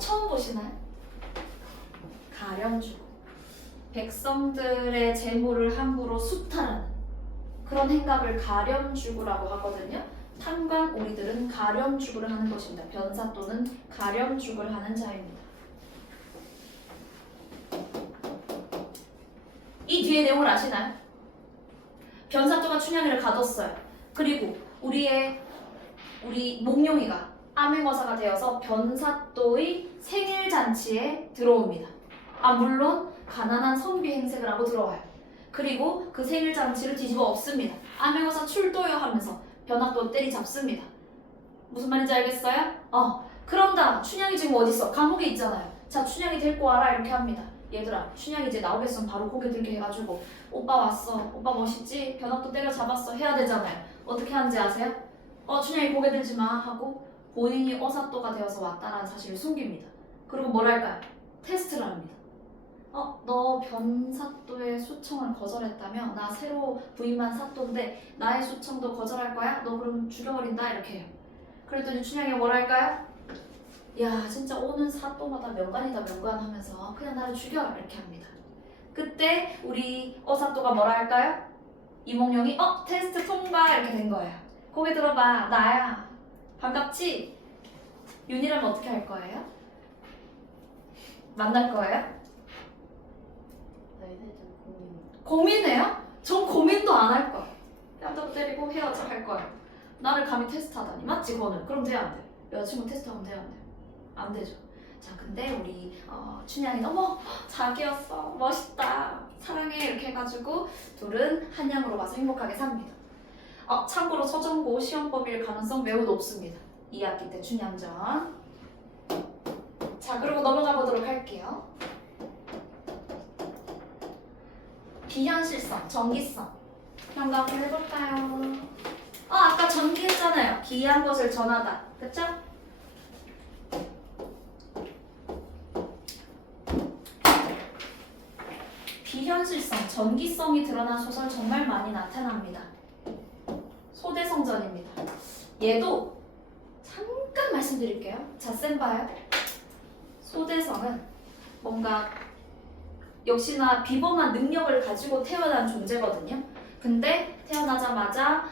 처음 보시나요? 가령주고 백성들의 재물을 함부로 수탈하는 그런 행각을 가령주구라고 하거든요. 탐관 오리들은 가령주구를 하는 것입니다. 변사또는 가령주구를 하는 자입니다. 이 뒤에 내용을 아시나요? 변사또가 춘향이를 가뒀어요. 그리고 우리 몽룡이가 암행어사가 되어서 변사또의 생일잔치에 들어옵니다. 물론 가난한 선비 행색을 하고 들어와요. 그리고 그 생일잔치를 뒤집어 엎습니다. 암행어사 출도요 하면서 변학도 때리잡습니다. 무슨 말인지 알겠어요? 그런 다음 춘향이 지금 어딨어? 감옥에 있잖아요. 자, 춘향이 데리고 와라 이렇게 합니다. 얘들아, 춘향이 이제 나오겠으면 바로 고개 들게 해가지고 오빠 왔어, 오빠 멋있지? 변학도 때려잡았어 해야 되잖아요. 어떻게 하는지 아세요? 춘향이 고개 들지 마 하고 본인이 어사또가 되어서 왔다라는 사실을 숨깁니다. 그리고 뭐랄까요? 테스트를 합니다. 너 변사또의 수청을 거절했다며? 나 새로 부임한 사또인데 나의 수청도 거절할 거야? 너 그럼 죽여버린다 이렇게 해요. 그랬더니 춘향이가 뭐랄까요? 야, 진짜 오는 사또마다 명간이다 명간 하면서 그냥 나를 죽여라 이렇게 합니다. 그때 우리 어사또가 뭐라 할까요? 이몽룡이 테스트 통과 이렇게 된 거예요. 고개 들어봐, 나야. 반갑지? 윤이라면 어떻게 할 거예요? 만날 거예요? 고민해요? 전 고민도 안 할 거예요. 뺨도 때리고 헤어져 할 거예요. 나를 감히 테스트하다니. 맞지, 그거는? 그럼 돼야 안 돼? 여자친구 테스트하면 돼야 안 돼? 안 되죠. 자, 근데 우리 춘향이 어머, 자기였어, 멋있다, 사랑해 이렇게 해가지고 둘은 한양으로 가서 행복하게 삽니다. 참고로 서정고 시험범위일 가능성 매우 높습니다. 2학기 때 춘향전. 자, 그리고 넘어가 보도록 할게요. 비현실성, 정기성. 그럼 한번 해볼까요? 아까 전기했잖아요. 기이한 것을 전하다. 그쵸? 비현실성, 전기성이 드러난 소설 정말 많이 나타납니다. 소대성전입니다. 얘도 잠깐 말씀드릴게요. 자, 쌤 봐요. 소대성은 뭔가 역시나 비범한 능력을 가지고 태어난 존재거든요. 근데 태어나자마자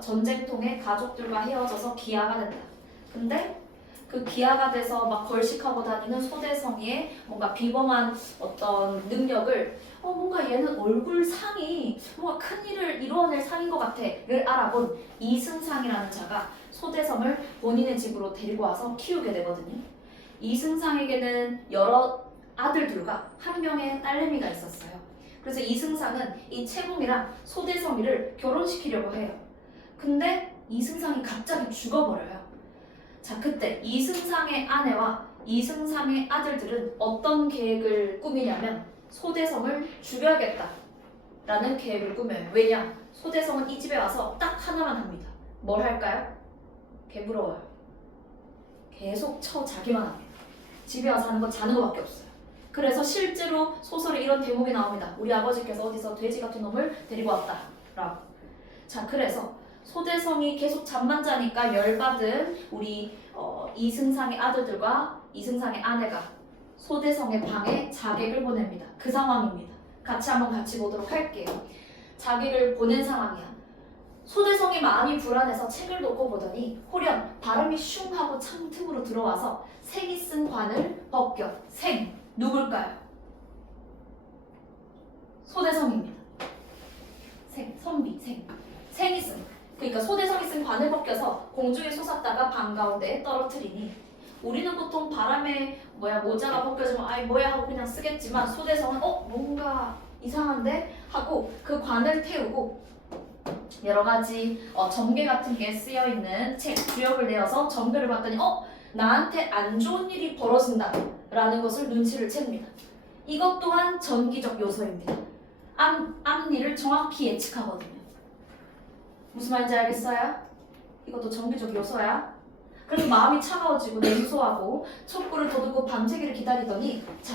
전쟁통에 가족들과 헤어져서 기아가 된다. 근데 그 기아가 돼서 막 걸식하고 다니는 소대성의 뭔가 비범한 어떤 능력을 뭔가 얘는 얼굴상이 뭔가 큰 일을 이루어낼 상인 것 같아를 알아본 이승상이라는 자가 소대성을 본인의 집으로 데리고 와서 키우게 되거든요. 이승상에게는 여러 아들들과 한 명의 딸내미가 있었어요. 그래서 이승상은 이 채봉이랑 소대성이를 결혼시키려고 해요. 근데 이승상이 갑자기 죽어버려요. 자, 그때 이승상의 아내와 이승상의 아들들은 어떤 계획을 꾸미냐면 소대성을 죽여야겠다라는 계획을 꾸며요. 왜냐? 소대성은 이 집에 와서 딱 하나만 합니다. 뭘 할까요? 개부러워요. 계속 자기만 합니다. 집에 와서 하는 건 자는 것밖에 없어요. 그래서 실제로 소설에 이런 대목이 나옵니다. 우리 아버지께서 어디서 돼지 같은 놈을 데리고 왔다 라고. 자, 그래서 소대성이 계속 잠만 자니까 열받은 우리 이승상의 아들들과 이승상의 아내가 소대성의 방에 자객을 보냅니다. 그 상황입니다. 같이 보도록 할게요. 자객을 보낸 상황이야. 소대성이 마음이 불안해서 책을 놓고 보더니 홀연 바람이 슝 하고 창 틈으로 들어와서 생이 쓴 관을 벗겨. 생 누굴까요? 소대성입니다. 선비 생이 쓴. 그러니까 소대성이 쓴 관을 벗겨서 공중에 솟았다가 방 가운데에 떨어뜨리니 우리는 보통 바람에 모자가 벗겨지면 아이 뭐야 하고 그냥 쓰겠지만 소대성은 뭔가 이상한데 하고 그 관을 태우고 여러 가지 점괘 같은 게 쓰여 있는 책 주역을 내어서 점괘를 봤더니 나한테 안 좋은 일이 벌어진다 라는 것을 눈치를 챕니다. 이것 또한 전기적 요소입니다. 앞일을 정확히 예측하거든요. 무슨 말인지 알겠어요? 이것도 전기적 요소야. 그래서 마음이 차가워지고 냉소하고 첩구를 돋우고 밤새기를 기다리더니 자,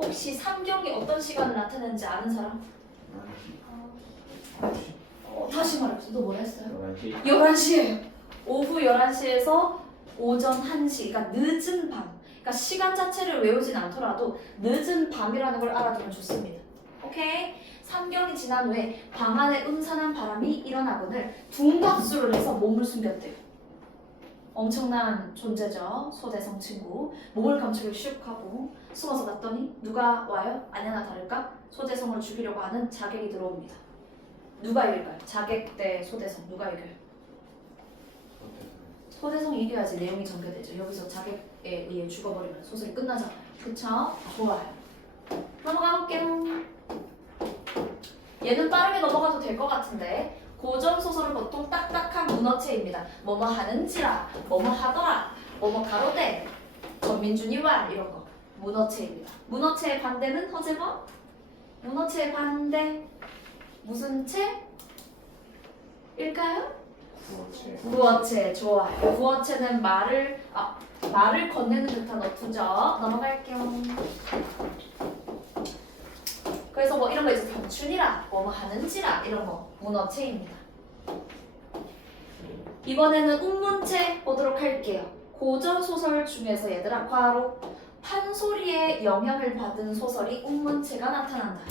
혹시 삼경이 어떤 시간을 나타내는지 아는 사람? 다시 말해보세요. 너 뭐라 했어요? 11시. 11시에요. 오후 11시에서 오전 1시, 그러니까 늦은 밤. 그러니까 시간 자체를 외우진 않더라도 늦은 밤이라는 걸 알아두면 좋습니다. 오케이? 삼경이 지난 후에 방 안에 음산한 바람이 일어나거늘 둔박수를 해서 몸을 숨겼대요. 엄청난 존재죠. 소대성 친구. 몸을 감추고 슉 하고 숨어서 봤더니 누가 와요? 아니나 다를까? 소대성을 죽이려고 하는 자객이 들어옵니다. 누가 이길까요? 자객 대 소대성 누가 이겨요? 소대성이 이겨야지 내용이 전개되죠. 여기서 자객에 의해 죽어버리면 소설이 끝나잖아요. 그쵸? 좋아요. 넘어가 볼게요. 얘는 빠르게 넘어가도 될 것 같은데 고전 소설은 보통 딱딱한 문어체입니다. 뭐뭐 하는지라, 뭐뭐 하더라, 뭐뭐 가로대, 전민준이 말 이런 거 문어체입니다. 문어체의 반대는 허재범? 문어체의 반대 무슨 체? 일까요? 구어체. 좋아요. 구어체는 말을 건네는 듯한 어투죠. 넘어갈게요. 그래서 이런 거 있죠. 삼춘이라, 뭐뭐 하는지라 이런 거 문어체입니다. 이번에는 운문체 보도록 할게요. 고전 소설 중에서 얘들아 괄호 판소리의 영향을 받은 소설이 운문체가 나타난다.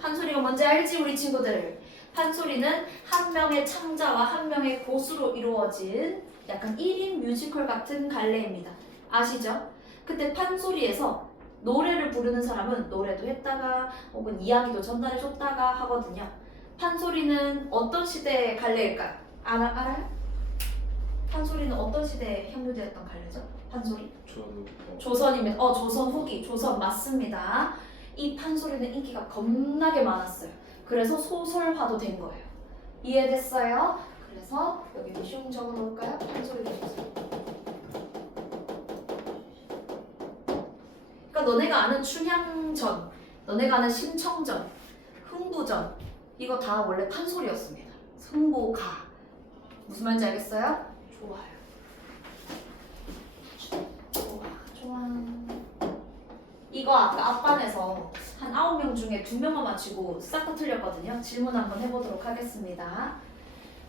판소리가 뭔지 알지 우리 친구들? 판소리는 한 명의 창자와 한 명의 고수로 이루어진 약간 1인 뮤지컬 같은 갈래입니다. 아시죠? 그때 판소리에서 노래를 부르는 사람은 노래도 했다가 혹은 이야기도 전달해줬다가 하거든요. 판소리는 어떤 시대의 갈래일까요? 알아요? 판소리는 어떤 시대에 향유되었던 갈래죠? 판소리? 조선입니다. 조선 후기, 조선 맞습니다. 이 판소리는 인기가 겁나게 많았어요. 그래서 소설화도 된 거예요. 이해됐어요? 그래서 여기 슝 적어놓을까요? 판소리도 소설. 그러니까 너네가 아는 춘향전, 너네가 아는 심청전, 흥부전 이거 다 원래 판소리였습니다. 승보가 무슨 말인지 알겠어요? 좋아요. 좋아. 이거 아까 앞반에서 한 9명 중에 2명만 맞히고 싹 다 틀렸거든요. 질문 한번 해보도록 하겠습니다.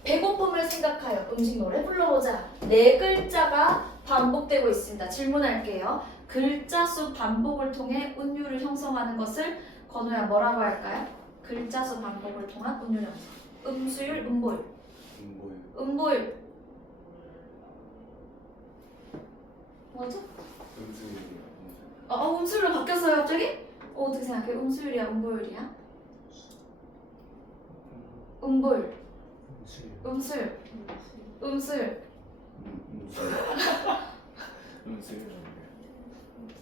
배고픔을 생각하여 음식 노래 불러보자. 4글자가 반복되고 있습니다. 질문할게요. 글자 수 반복을 통해 운율을 형성하는 것을 건우야 뭐라고 할까요? 글자 수 반복을 통한 운율 형성. 음수율, 음보율. 음보율. 뭐죠? 음수율이요. 음수율로 바뀌었어요 갑자기? 어떻게 생각해? 음수율이야 음보율이야? 음보율 음수율 음수율 음수율.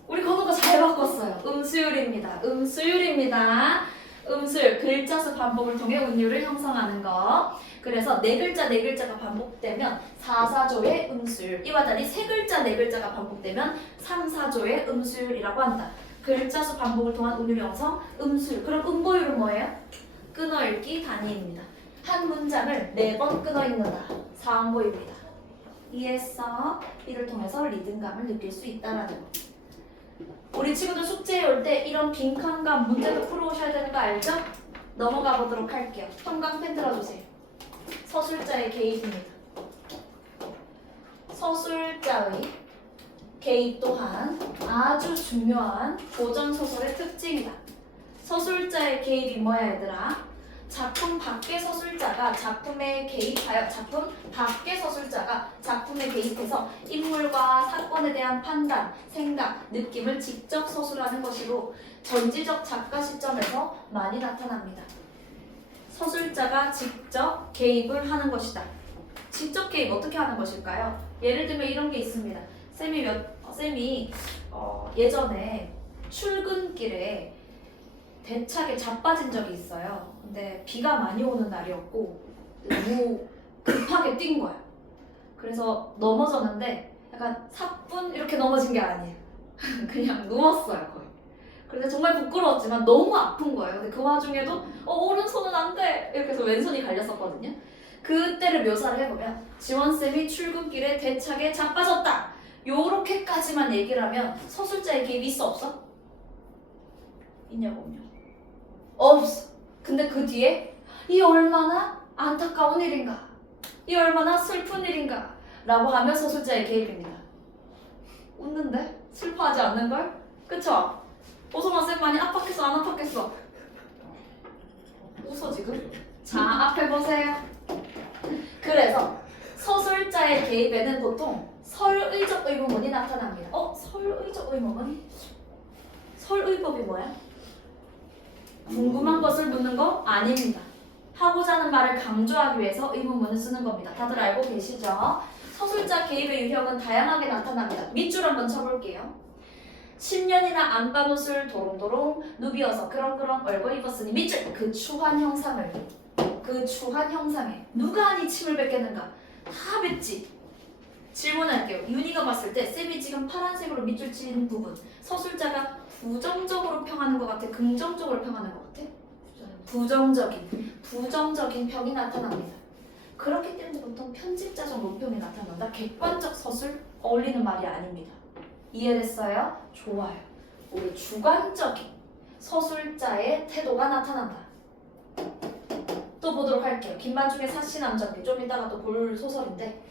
우리 건우가 잘 바꿨어요. 음수율입니다. 음수율입니다. 음수율, 글자 수 반복을 통해 운율을 형성하는 거. 그래서 네 글자가 반복되면 4, 4조의 음수율. 이와 달리 세 글자, 네 글자가 반복되면 3, 4조의 음수율이라고 한다. 글자 수 반복을 통한 운율 형성, 음수율. 그럼 음보율은 뭐예요? 끊어읽기 단위입니다. 한 문장을 4번 끊어 읽는다. 사음보입니다. 이해했어? 이를 통해서 리듬감을 느낄 수 있다라는 거. 우리 친구들 숙제에 올 때 이런 빈칸감 문제도 풀어오셔야 되는 거 알죠? 넘어가 보도록 할게요. 형광펜 들어주세요. 서술자의 개입입니다. 서술자의 개입 또한 아주 중요한 고전소설의 특징이다. 서술자의 개입이 뭐야 얘들아? 작품 밖의 서술자가 작품에 개입하여 작품 밖의 서술자가 작품에 개입해서 인물과 사건에 대한 판단, 생각, 느낌을 직접 서술하는 것이로 전지적 작가 시점에서 많이 나타납니다. 서술자가 직접 개입을 하는 것이다. 직접 개입 어떻게 하는 것일까요? 예를 들면 이런 게 있습니다. 쌤이 예전에 출근길에 대차게 자빠진 적이 있어요. 근데 비가 많이 오는 날이었고 너무 급하게 뛴 거야. 그래서 넘어졌는데 약간 사뿐 이렇게 넘어진 게 아니에요. 그냥 누웠어요 거의. 그래서 정말 부끄러웠지만 너무 아픈 거예요. 근데 그 와중에도 오른손은 안 돼! 이렇게 해서 왼손이 갈렸었거든요. 그때를 묘사를 해보면 지원쌤이 출근길에 대차게 자빠졌다! 요렇게까지만 얘기를 하면 서술자의 개입이 있어 없어? 있냐고요? 없어. 근데 그 뒤에 이 얼마나 안타까운 일인가, 이 얼마나 슬픈 일인가 라고 하면 서술자의 개입입니다. 웃는데? 슬퍼하지 않는걸? 그쵸? 오성아 쌤 많이 압박했어 안 압박했어? 웃어 지금? 자 앞에 보세요. 그래서 서술자의 개입에는 보통 설의적 의문문이 나타납니다. 설의적 의문문? 설의법이 뭐야? 궁금한 것을 묻는 거 아닙니다. 하고자 하는 말을 강조하기 위해서 의문문을 쓰는 겁니다. 다들 알고 계시죠? 서술자 개입의 유형은 다양하게 나타납니다. 밑줄 한번 쳐볼게요. 10년이나 안 빤 옷을 도롱도롱 누비어서 그렁그렁 얼고 입었으니 밑줄! 그 추한 형상에 누가 아니 침을 뱉겠는가? 다 뱉지. 질문할게요. 윤희가 봤을 때 쌤이 지금 파란색으로 밑줄 친 부분 서술자가 부정적으로 평하는 것 같아? 긍정적으로 평하는 것 같아? 부정적인 평이 나타납니다. 그렇기 때문에 보통 편집자적 논평이 나타난다. 객관적 서술 어울리는 말이 아닙니다. 이해됐어요? 좋아요. 우리 주관적인 서술자의 태도가 나타난다. 또 보도록 할게요. 김만중의 사시남전기 좀 이따가 또 볼 소설인데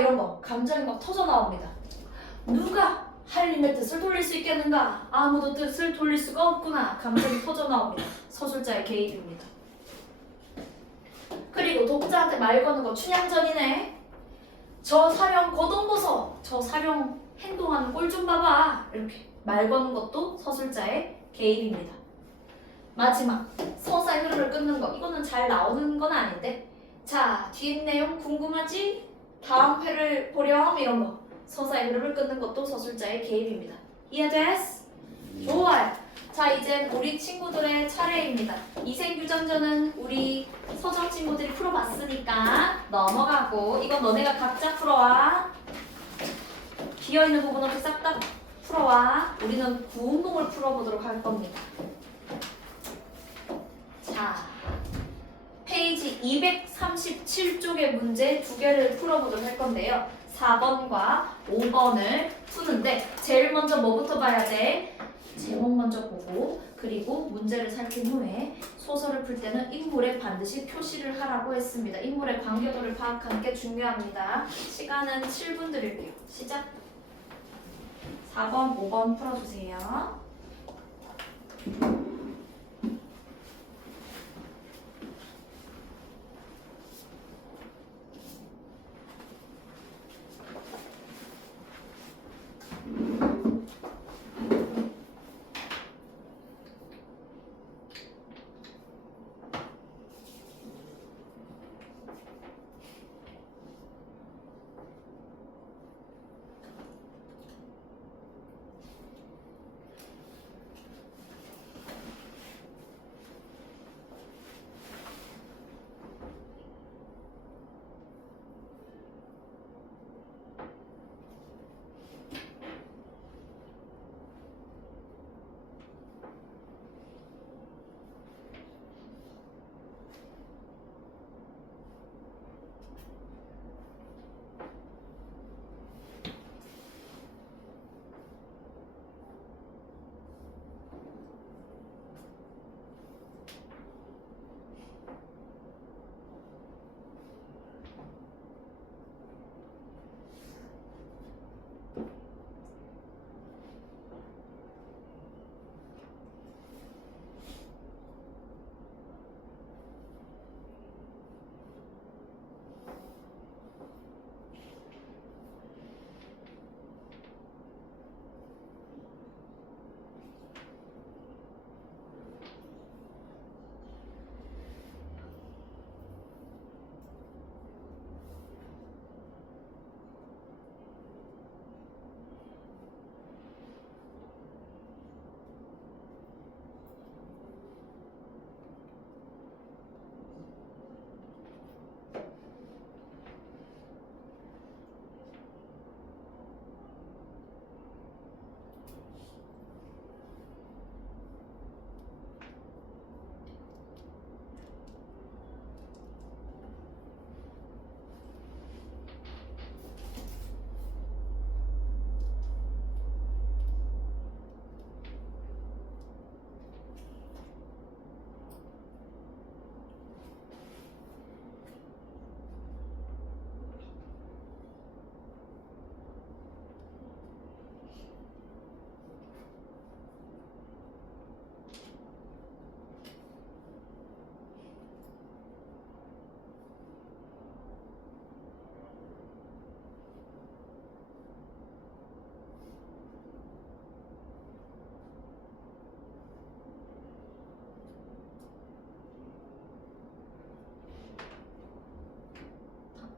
이런 거 감정이 막 터져 나옵니다. 누가 하일님의 뜻을 돌릴 수 있겠는가? 아무도 뜻을 돌릴 수가 없구나. 감정이 터져 나옵니다. 서술자의 개입입니다. 그리고 독자한테 말 거는 거 춘향전이네. 저 사령 거동 보소. 저 사령 행동하는 꼴 좀 봐봐. 이렇게 말 거는 것도 서술자의 개입입니다. 마지막 서사의 흐름을 끊는 거. 이거는 잘 나오는 건 아닌데 자 뒷 내용 궁금하지? 다음 회를 보렴 이런 거. 서사의 흐름을 끊는 것도 서술자의 개입입니다. 이해됐어? 좋아요. 자 이제 우리 친구들의 차례입니다. 이생규정전은 우리 서정 친구들이 풀어봤으니까 넘어가고 이건 너네가 각자 풀어와. 비어있는 부분 없이 싹 다 풀어와. 우리는 구운봉을 풀어보도록 할 겁니다. 자 페이지 237쪽의 문제 2개를 풀어보도록 할 건데요. 4번과 5번을 푸는데 제일 먼저 뭐부터 봐야 돼? 제목 먼저 보고 그리고 문제를 살핀 후에 소설을 풀 때는 인물에 반드시 표시를 하라고 했습니다. 인물의 관계도를 파악하는 게 중요합니다. 시간은 7분 드릴게요. 시작! 4번, 5번 풀어주세요.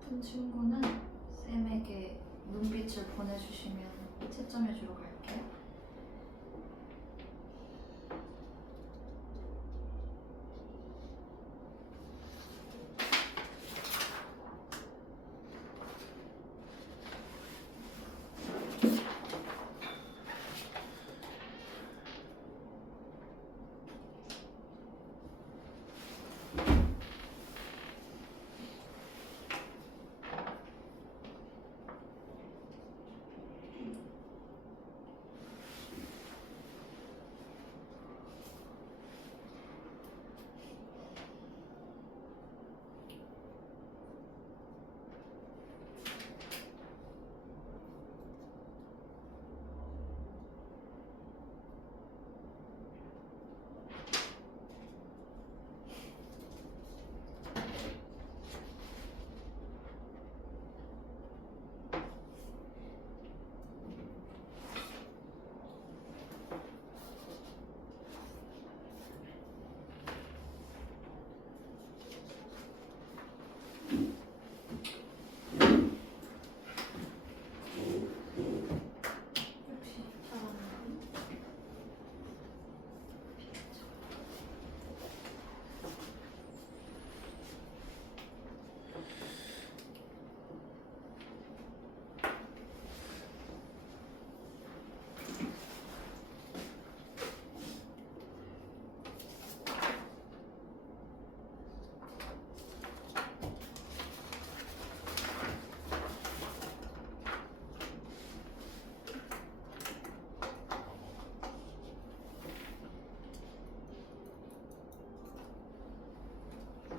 푼 친구는 쌤에게 눈빛을 보내주시면 채점해주러 갈게요.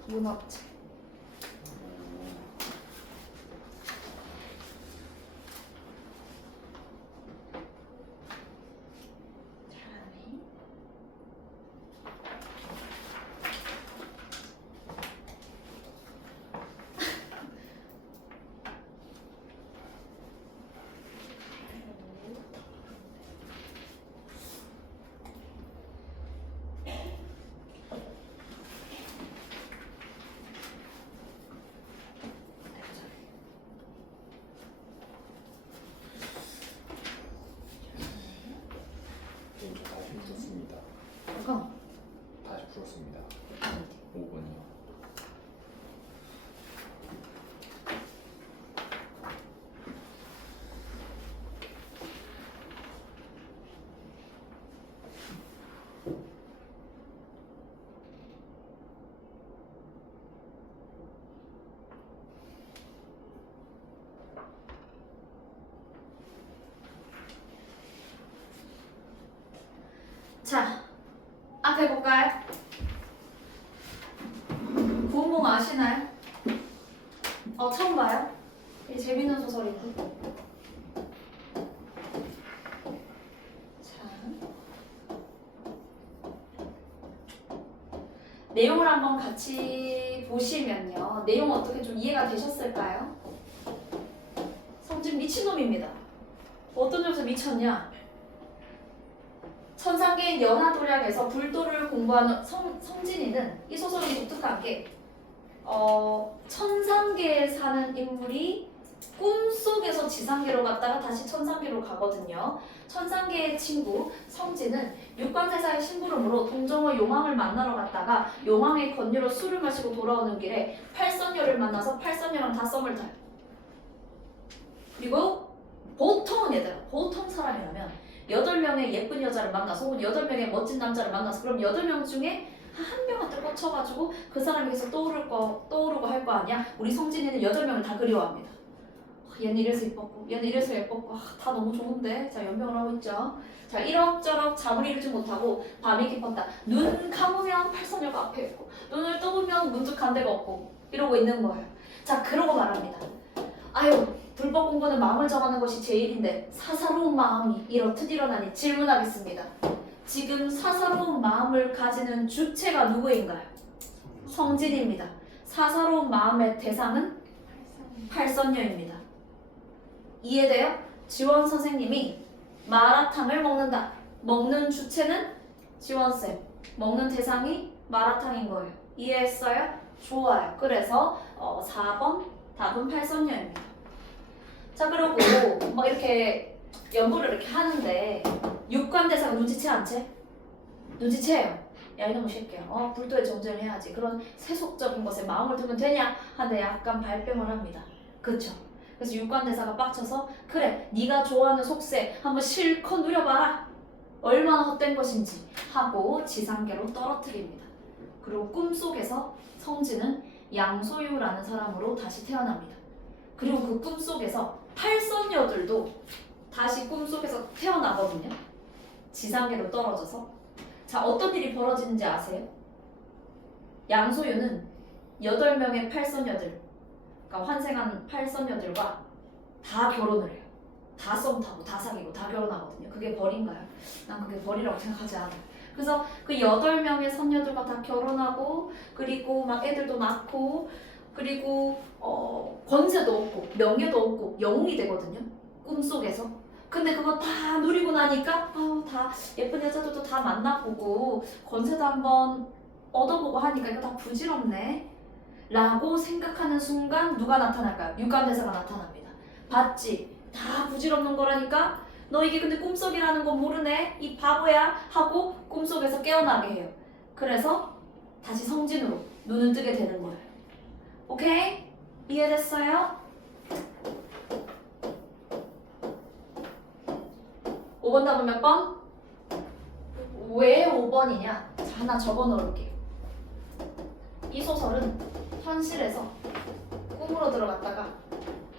문학책. 잘하네. 다시 풀었습니다. 이거 다시 풀었습니다. 5번이요. 자, 앞에 볼까요? 구운봉 아시나요? 처음 봐요? 이 재밌는 소설인데. 자, 내용을 한번 같이 보시면요. 내용 어떻게 좀 이해가 되셨을까요? 성진 미친놈입니다. 어떤 점에서 미쳤냐? 천상계인 연하도량에서 불도를 공부하는 성진이는 이 소설이 독특한 게 천상계에 사는 인물이 꿈속에서 지상계로 갔다가 다시 천상계로 가거든요. 천상계의 친구 성진은 육관세사의 심부름으로 동정의 용왕을 만나러 갔다가 용왕의 권유로 술을 마시고 돌아오는 길에 팔선녀를 만나서 팔선녀랑 다 썸을 타요. 그리고 보통 사람이라면 8명의 예쁜 여자를 만나서 혹은 8명의 멋진 남자를 만나서 그럼 8명 중에 한 명한테 꽂혀가지고 그 사람이 계속 떠오르고 할 거 아니야? 우리 성진이는 8명을 다 그리워합니다. 얘는 이래서 이뻤고 얘는 이래서 예뻤고 다 너무 좋은데. 자, 연병을 하고 있죠. 자, 이럭저럭 잠을 이루지 못하고 밤이 깊었다. 눈 감으면 팔선녀가 앞에 있고 눈을 떠보면 문득 간 데가 없고 이러고 있는 거예요. 자, 그러고 말합니다. 아유, 불법 공부는 마음을 정하는 것이 제일인데 사사로운 마음이 이렇듯 일어나니 질문하겠습니다. 지금 사사로운 마음을 가지는 주체가 누구인가요? 성진입니다. 사사로운 마음의 대상은 팔선녀입니다. 이해돼요? 지원 선생님이 마라탕을 먹는다. 먹는 주체는 지원쌤, 먹는 대상이 마라탕인 거예요. 이해했어요? 좋아요. 그래서 4번 답은 팔선녀입니다. 자, 그리고 막 이렇게 연구를 이렇게 하는데 육관대사가 눈치채 안 채? 눈치채요. 야 이놈의 새끼야, 불도에 정전해야지. 그런 세속적인 것에 마음을 두면 되냐? 하는데 약간 발뺌을 합니다. 그쵸? 그래서 육관대사가 빡쳐서 그래, 네가 좋아하는 속세 한번 실컷 누려봐라. 얼마나 헛된 것인지 하고 지상계로 떨어뜨립니다. 그리고 꿈속에서 성진은 양소유라는 사람으로 다시 태어납니다. 그리고 그 꿈속에서 팔선녀들도 다시 꿈속에서 태어나거든요. 지상계로 떨어져서. 자, 어떤 일이 벌어지는지 아세요? 양소유는 8명의 팔선녀들, 그러니까 환생한 팔선녀들과 다 결혼을 해요. 다 썸 타고 다 사귀고 다 결혼하거든요. 그게 벌인가요? 난 그게 벌이라고 생각하지 않아요. 그래서 그 8명의 선녀들과 다 결혼하고, 그리고 막 애들도 낳고, 그리고 권세도 얻고 명예도 얻고 영웅이 되거든요. 꿈속에서. 근데 그거 다 누리고 나니까 다 예쁜 여자들도 다 만나보고 권세도 한번 얻어보고 하니까 이거 다 부질없네 라고 생각하는 순간 누가 나타날까요? 육관대사가 나타납니다. 봤지? 다 부질없는 거라니까? 너 이게 근데 꿈속이라는 건 모르네? 이 바보야? 하고 꿈속에서 깨어나게 해요. 그래서 다시 성진으로 눈을 뜨게 되는 거예요. 오케이? 이해됐어요? 5번 답은 몇 번? 왜 5번이냐? 자, 하나 적어 놓을게요. 이 소설은 현실에서 꿈으로 들어갔다가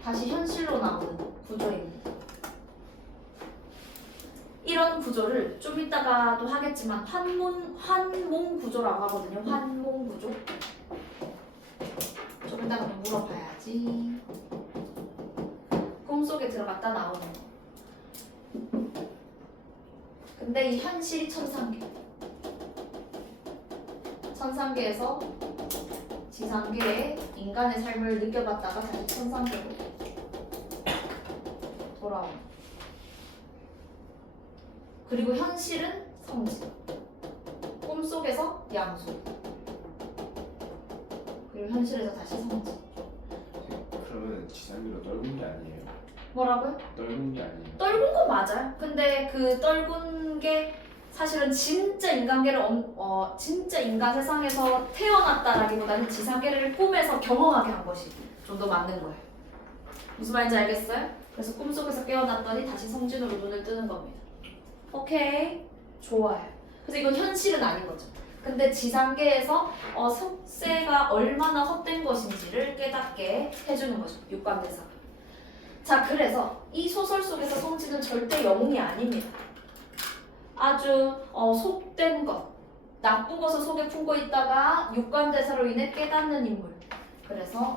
다시 현실로 나오는 구조입니다. 이런 구조를 좀 이따가도 하겠지만 환몽 구조라고 하거든요. 환몽 구조. 좀 이따가 좀 물어봐야지. 꿈속에 들어갔다 나오는 거. 근데 이 현실이 천상계. 천상계에서 지상계에 인간의 삶을 느껴봤다가 다시 천상계로 돌아오는. 그리고 현실은 성진. 꿈속에서 양수. 그리고 현실에서 다시 성진. 그러면 지상계로 떨군 게 아니에요? 뭐라고요? 떨군 게 아니에요? 떨군 건 맞아요. 근데 그 떨군 게 사실은 진짜 인간계를 진짜 인간 세상에서 태어났다라기보다는 지상계를 꿈에서 경험하게 한 것이 좀 더 맞는 거예요. 무슨 말인지 알겠어요? 그래서 꿈속에서 깨어났더니 다시 성진으로 눈을 뜨는 겁니다. 오케이? 좋아요. 그래서 이건 현실은 아닌 거죠. 근데 지상계에서 속세가 얼마나 헛된 것인지를 깨닫게 해주는 거죠. 육관대사. 자, 그래서 이 소설 속에서 성진은 절대 영웅이 아닙니다. 아주 속된 것, 나쁜 것을 속에 품고 있다가 육관대사로 인해 깨닫는 인물. 그래서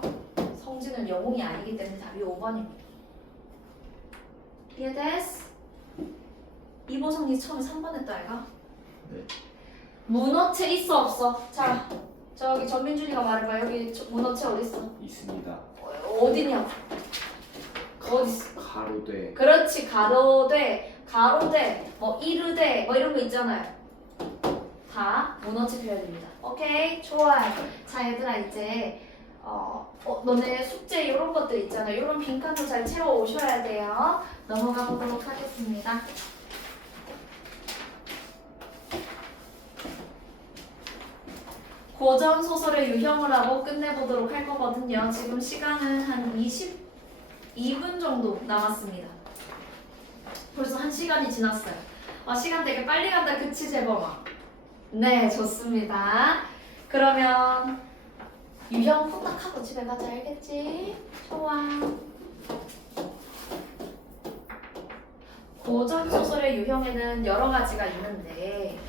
성진은 영웅이 아니기 때문에 답이 5번입니다. 이해됐어? 이보성이 처음에 3번 했다 아이가? 네. 문어체 있어 없어? 자, 저기 전민준이가 말해봐. 여기 문어체 어디 있어? 있습니다. 어디냐고? 어디 있어? 가로되. 그렇지, 가로대, 뭐 이르대, 뭐 이런 거 있잖아요. 다 문어체 표현입니다. 오케이, 좋아요. 자, 얘들아 이제 너네 숙제 이런 것들 있잖아요. 이런 빈칸도 잘 채워 오셔야 돼요. 넘어가 보도록 하겠습니다. 고전 소설의 유형을 하고 끝내보도록 할 거거든요. 지금 시간은 한 22분 정도 남았습니다. 벌써 1시간이 지났어요. 시간 되게 빨리 간다, 그치 재범아? 네, 좋습니다. 그러면 유형 후딱하고 집에 가자, 알겠지? 좋아. 고전 소설의 유형에는 여러 가지가 있는데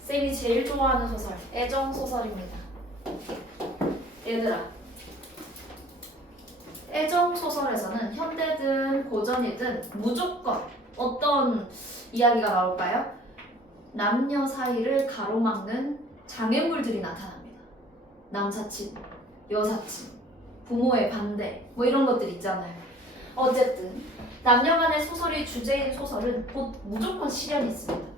쌤이 제일 좋아하는 소설, 애정 소설입니다. 얘들아, 애정 소설에서는 현대든 고전이든 무조건 어떤 이야기가 나올까요? 남녀 사이를 가로막는 장애물들이 나타납니다. 남사친, 여사친, 부모의 반대, 뭐 이런 것들 있잖아요. 어쨌든 남녀 간의 소설이 주제인 소설은 곧 무조건 시련이 있습니다.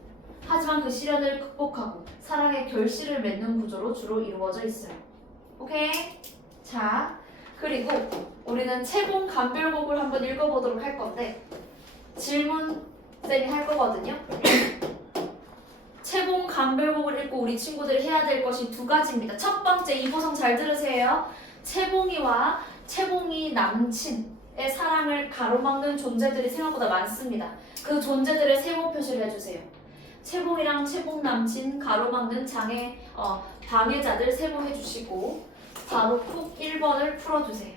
하지만 그 시련을 극복하고 사랑의 결실을 맺는 구조로 주로 이루어져 있어요. 오케이? 자, 그리고 우리는 채봉 감별곡을 한번 읽어보도록 할 건데 질문 쌤이 할 거거든요. 채봉 감별곡을 읽고 우리 친구들이 해야 될 것이 두 가지입니다. 첫 번째, 이 보성 잘 들으세요. 채봉이와 채봉이 남친의 사랑을 가로막는 존재들이 생각보다 많습니다. 그 존재들의 세모 표시를 해주세요. 채봉이랑 채봉 남친 가로막는 방해자들 세모해주시고 바로 푹 1번을 풀어주세요.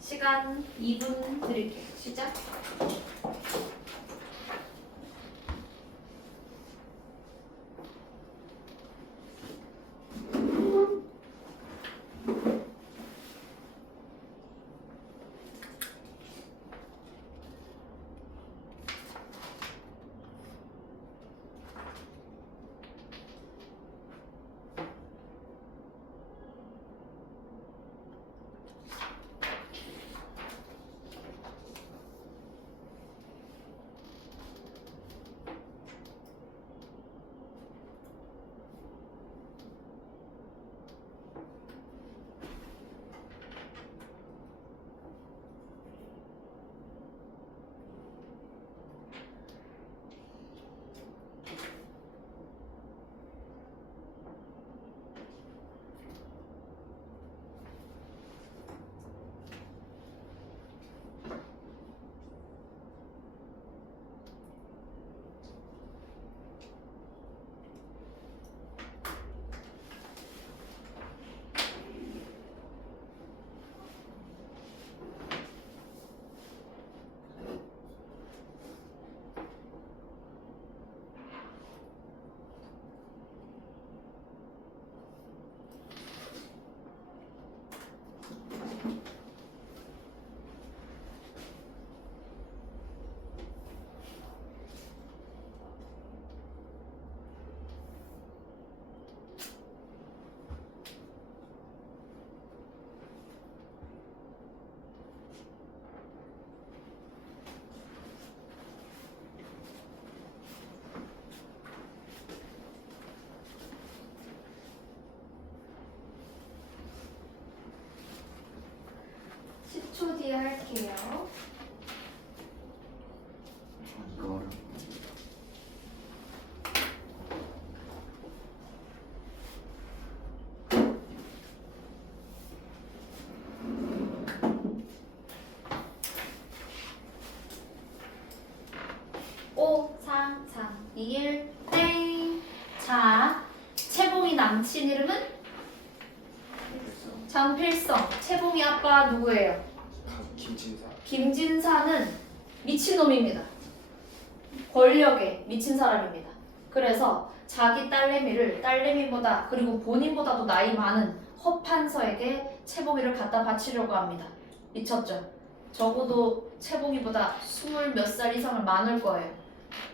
시간 2분 드릴게요. 시작. 초 뒤에 할게요. 이거 어렵네. 오, 4, 3, 2, 1, 땡. 자, 채봉이 남친 이름은? 장필성. 채봉이 아빠 누구예요? 김진사. 김진사는 미친놈입니다. 권력에 미친 사람입니다. 그래서 자기 딸내미보다 그리고 본인보다도 나이 많은 허판서에게 채봉이를 갖다 바치려고 합니다. 미쳤죠? 적어도 채봉이보다 20 몇 살 이상을 많을 거예요.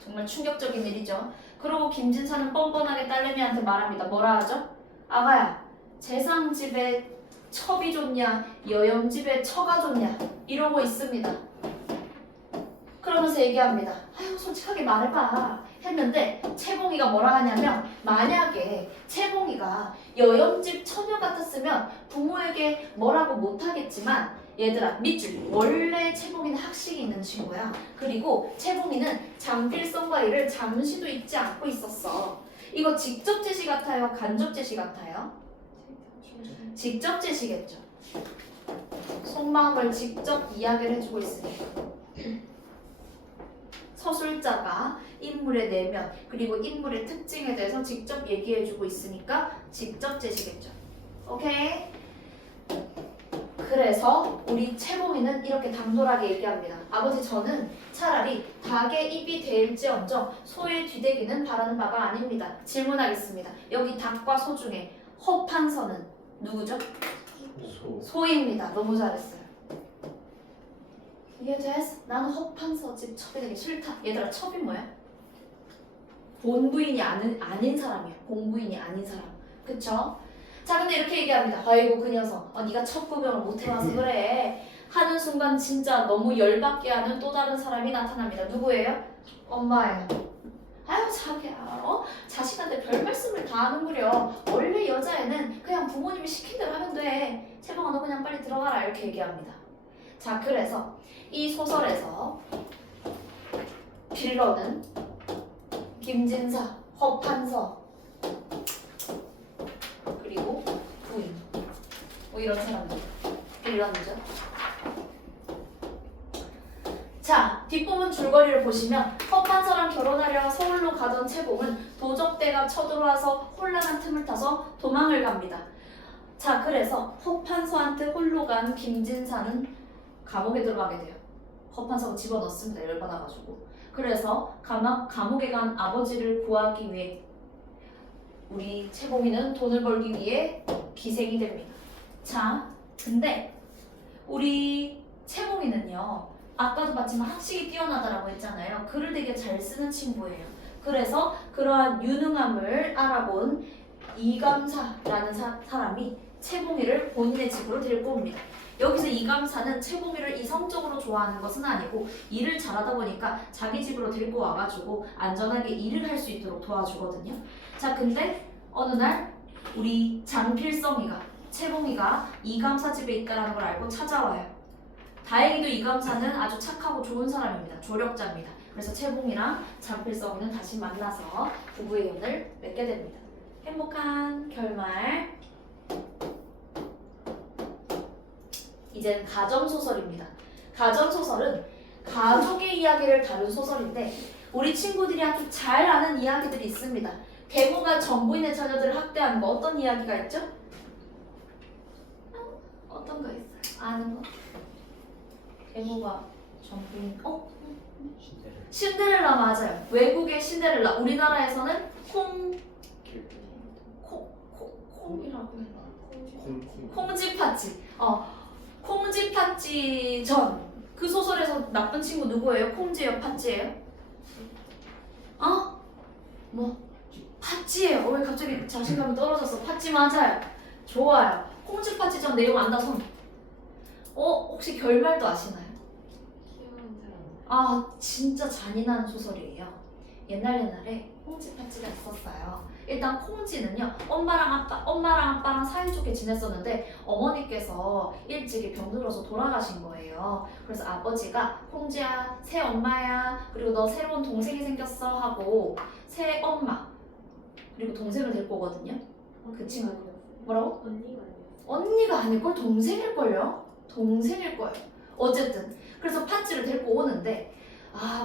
정말 충격적인 일이죠. 그리고 김진사는 뻔뻔하게 딸내미한테 말합니다. 뭐라 하죠? 아가야, 재상집에 첩이 좋냐, 여염집에 처가 좋냐 이러고 있습니다. 그러면서 얘기합니다. 아유, 솔직하게 말해봐 했는데 채봉이가 뭐라 하냐면 만약에 채봉이가 여염집 처녀 같았으면 부모에게 뭐라고 못하겠지만 얘들아 밑줄, 원래 채봉이는 학식이 있는 친구야. 그리고 채봉이는 장필성과 이를 잠시도 잊지 않고 있었어. 이거 직접 제시 같아요? 간접 제시 같아요? 직접 제시겠죠. 속마음을 직접 이야기를 해주고 있으니까 서술자가 인물의 내면 그리고 인물의 특징에 대해서 직접 얘기해주고 있으니까 직접 제시겠죠. 오케이? 그래서 우리 채봉이는 이렇게 당돌하게 얘기합니다. 아버지, 저는 차라리 닭의 입이 될지언정 소의 뒤대기는 바라는 바가 아닙니다. 질문하겠습니다. 여기 닭과 소 중에 허판서는 누구죠? 소입니다. 너무 잘했어요. 이해됐어? 나는 허판서 집 첩이 되기 싫다. 얘들아, 첩이 뭐야? 본부인이 아닌 사람이야. 공부인이 아닌 사람. 그쵸? 자, 근데 이렇게 얘기합니다. 아이고 그 녀석, 네가 첫 구경을 못 해봐서 그래 하는 순간 진짜 너무 열받게 하는 또 다른 사람이 나타납니다. 누구예요? 엄마예요. 아유 자기야 자식한테 별 말씀을 다 하는구려. 원래 여자애는 그냥 부모님이 시킨 대로 하면 돼. 채봉아 너 그냥 빨리 들어가라 이렇게 얘기합니다. 자 그래서 이 소설에서 빌런은 김진사, 허판서 그리고 부인 뭐 이런 사람들 빌런이죠. 자, 뒷부분 줄거리를 보시면 허판서랑 결혼하려 서울로 가던 채봉은 도적대가 쳐들어와서 혼란한 틈을 타서 도망을 갑니다. 자, 그래서 허판서한테 홀로 간 김진사는 감옥에 들어가게 돼요. 허판서가 집어넣습니다. 열받아가지고. 그래서 감옥에 간 아버지를 구하기 위해 우리 채봉이는 돈을 벌기 위해 기생이 됩니다. 자, 근데 우리 채봉이는요. 아까도 봤지만 학식이 뛰어나다라고 했잖아요. 글을 되게 잘 쓰는 친구예요. 그래서 그러한 유능함을 알아본 이감사라는 사람이 채봉이를 본인의 집으로 데리고 옵니다. 여기서 이감사는 채봉이를 이성적으로 좋아하는 것은 아니고 일을 잘하다 보니까 자기 집으로 데리고 와가지고 안전하게 일을 할 수 있도록 도와주거든요. 자, 근데 어느 날 우리 장필성이가 채봉이가 이감사 집에 있다는 걸 알고 찾아와요. 다행히도 이감사는 아주 착하고 좋은 사람입니다. 조력자입니다. 그래서 채봉이랑 장필성이는 다시 만나서 부부의 연을 맺게 됩니다. 행복한 결말. 이제는 가정소설입니다. 가정소설은 가족의 이야기를 다룬 소설인데 우리 친구들이 아주 잘 아는 이야기들이 있습니다. 계모가 전부인의 자녀들을 학대하는 거 어떤 이야기가 있죠? 어떤 거 있어요? 아는 거? 계모가 전부인 신데렐라 맞아요. 외국의 신데렐라, 우리나라에서는 콩이라고 해요. 콩쥐팥쥐. 콩쥐팥쥐 전. 그 소설에서 나쁜 친구 누구예요? 콩쥐예요? 팥쥐예요? 뭐? 팥쥐예요. 왜 갑자기 자신감이 떨어졌어? 팥쥐 맞아요. 좋아요. 콩쥐팥쥐 전 내용 안다 손. 혹시 결말도 아시나요? 진짜 잔인한 소설이에요. 옛날에 콩쥐팥쥐가 있었어요. 일단 콩쥐는요 엄마랑 아빠랑 사이좋게 지냈었는데 어머니께서 일찍이 병들어서 돌아가신 거예요. 그래서 아버지가 콩쥐야 새 엄마야 그리고 너 새로운 동생이 생겼어 하고 새 엄마 그리고 동생을 데리고 오거든요. 그 친구 뭐라고? 언니가 아닐걸? 동생일걸요? 동생일 거예요. 어쨌든 그래서 팥쥐를 데리고 오는데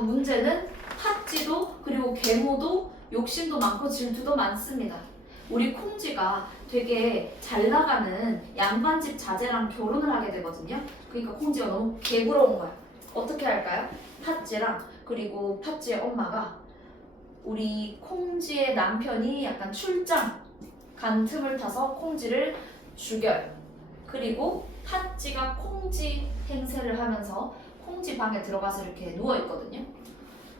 문제는 팥쥐도 그리고 계모도 욕심도 많고 질투도 많습니다. 우리 콩쥐가 되게 잘 나가는 양반집 자제랑 결혼을 하게 되거든요. 그러니까 콩쥐가 너무 개부러운 거야. 어떻게 할까요? 팥쥐랑 그리고 팥쥐의 엄마가 우리 콩쥐의 남편이 약간 출장 간 틈을 타서 콩쥐를 죽여요. 그리고 팥쥐가 콩쥐 행세를 하면서 콩쥐 방에 들어가서 이렇게 누워있거든요.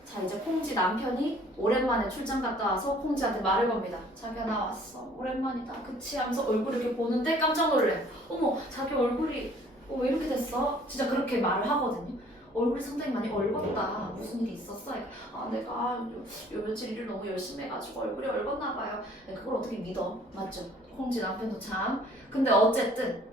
자, 이제 콩쥐 남편이 오랜만에 출장 갔다 와서 콩쥐한테 말을 겁니다. 자기야 나 왔어. 오랜만이다. 그치? 하면서 얼굴 이렇게 보는데 깜짝 놀래요. 어머 자기 얼굴이 왜 이렇게 됐어? 진짜 그렇게 말을 하거든요. 얼굴이 상당히 많이 얼었다. 무슨 일이 있었어? 내가 요 며칠 일을 너무 열심히 해가지고 얼굴이 얼었나 봐요. 그걸 어떻게 믿어? 맞죠? 콩쥐 남편도 참. 근데 어쨌든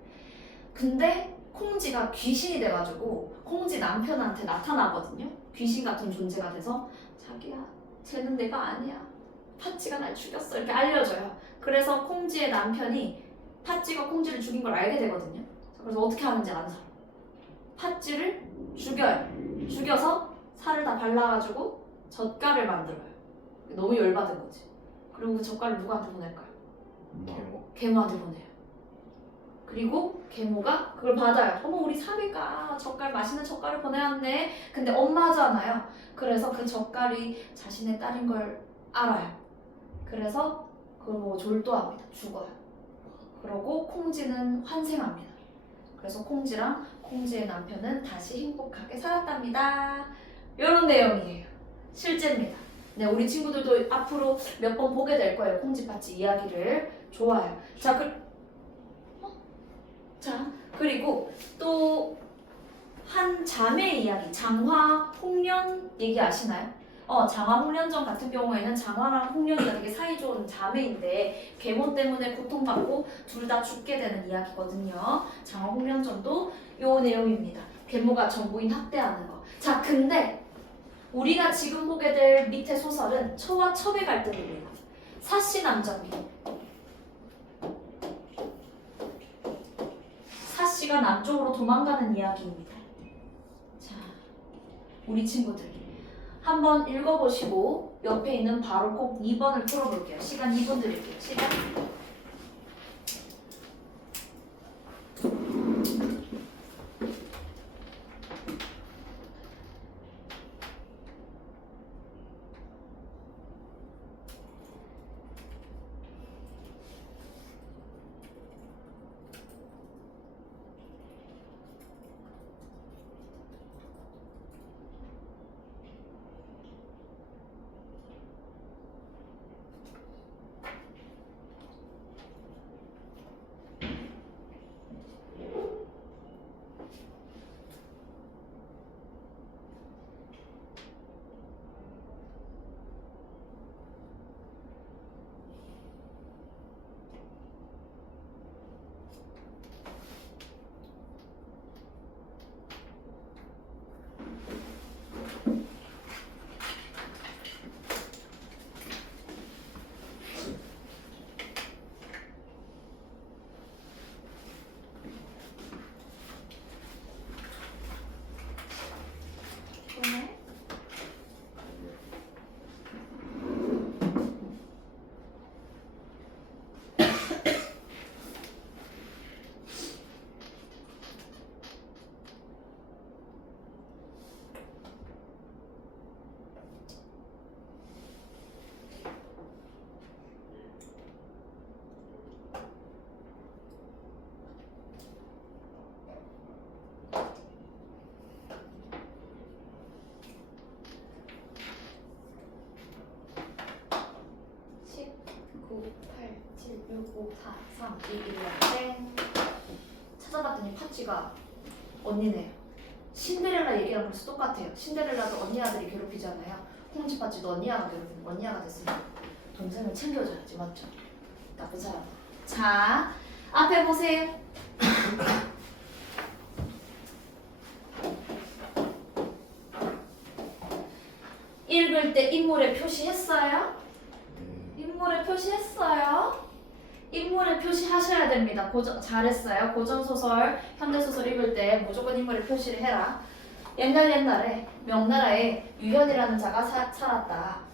콩쥐가 귀신이 돼가지고 콩쥐 남편한테 나타나거든요. 귀신 같은 존재가 돼서 자기야 쟤는 내가 아니야. 팥쥐가 날 죽였어. 이렇게 알려줘요. 그래서 콩쥐의 남편이 팥쥐가 콩쥐를 죽인 걸 알게 되거든요. 그래서 어떻게 하는지 아는 사람. 팥쥐를 죽여요. 죽여서 살을 다 발라가지고 젓갈을 만들어요. 너무 열받은 거지. 그리고 그 젓갈을 누구한테 보낼까요? 계모한테 보내요. 그리고 계모가 그걸 받아요. 어머 우리 사위가 젓갈 맛있는 젓갈을 보내왔네. 근데 엄마잖아요. 그래서 그 젓갈이 자신의 딸인 걸 알아요. 그래서 그걸 보고 졸도합니다. 죽어요. 그러고 콩쥐는 환생합니다. 그래서 콩쥐랑 콩쥐의 남편은 다시 행복하게 살았답니다. 이런 내용이에요. 실제입니다. 네, 우리 친구들도 앞으로 몇 번 보게 될 거예요. 콩쥐팥쥐 이야기를. 좋아요. 자, 그리고 또 한 자매의 이야기, 장화, 홍련 얘기 아시나요? 장화 홍련전 같은 경우에는 장화랑 홍련이가 되게 사이좋은 자매인데 계모 때문에 고통받고 둘 다 죽게 되는 이야기거든요. 장화 홍련전도 요 내용입니다. 계모가 정부인 학대하는 거. 자, 근데 우리가 지금 보게 될 밑에 소설은 처와 첩의 갈등입니다. 사씨 남정기. 사씨가 남쪽으로 도망가는 이야기입니다. 자, 우리 친구들 한번 읽어보시고 옆에 있는 바로 꼭 2번을 풀어볼게요. 시간 2분 드릴게요. 시간. 땡. 찾아봤더니 파찌가 언니네요. 신데렐라 얘기랑 벌써 똑같아요. 신데렐라도 언니 아들이 괴롭히잖아요. 홍지 파찌도 언니아가 괴롭히고 언니아가 됐으니까 동생을 챙겨줘야지, 맞죠? 나쁜 사람. 자, 앞에 보세요. 읽을 때 인물에 표시했어요? 인물에 표시했어요? 인물에 표시하셔야 됩니다. 잘했어요. 고전소설, 현대소설 읽을 때 무조건 인물에 표시를 해라. 옛날에 명나라에 유현이라는 자가 살았다.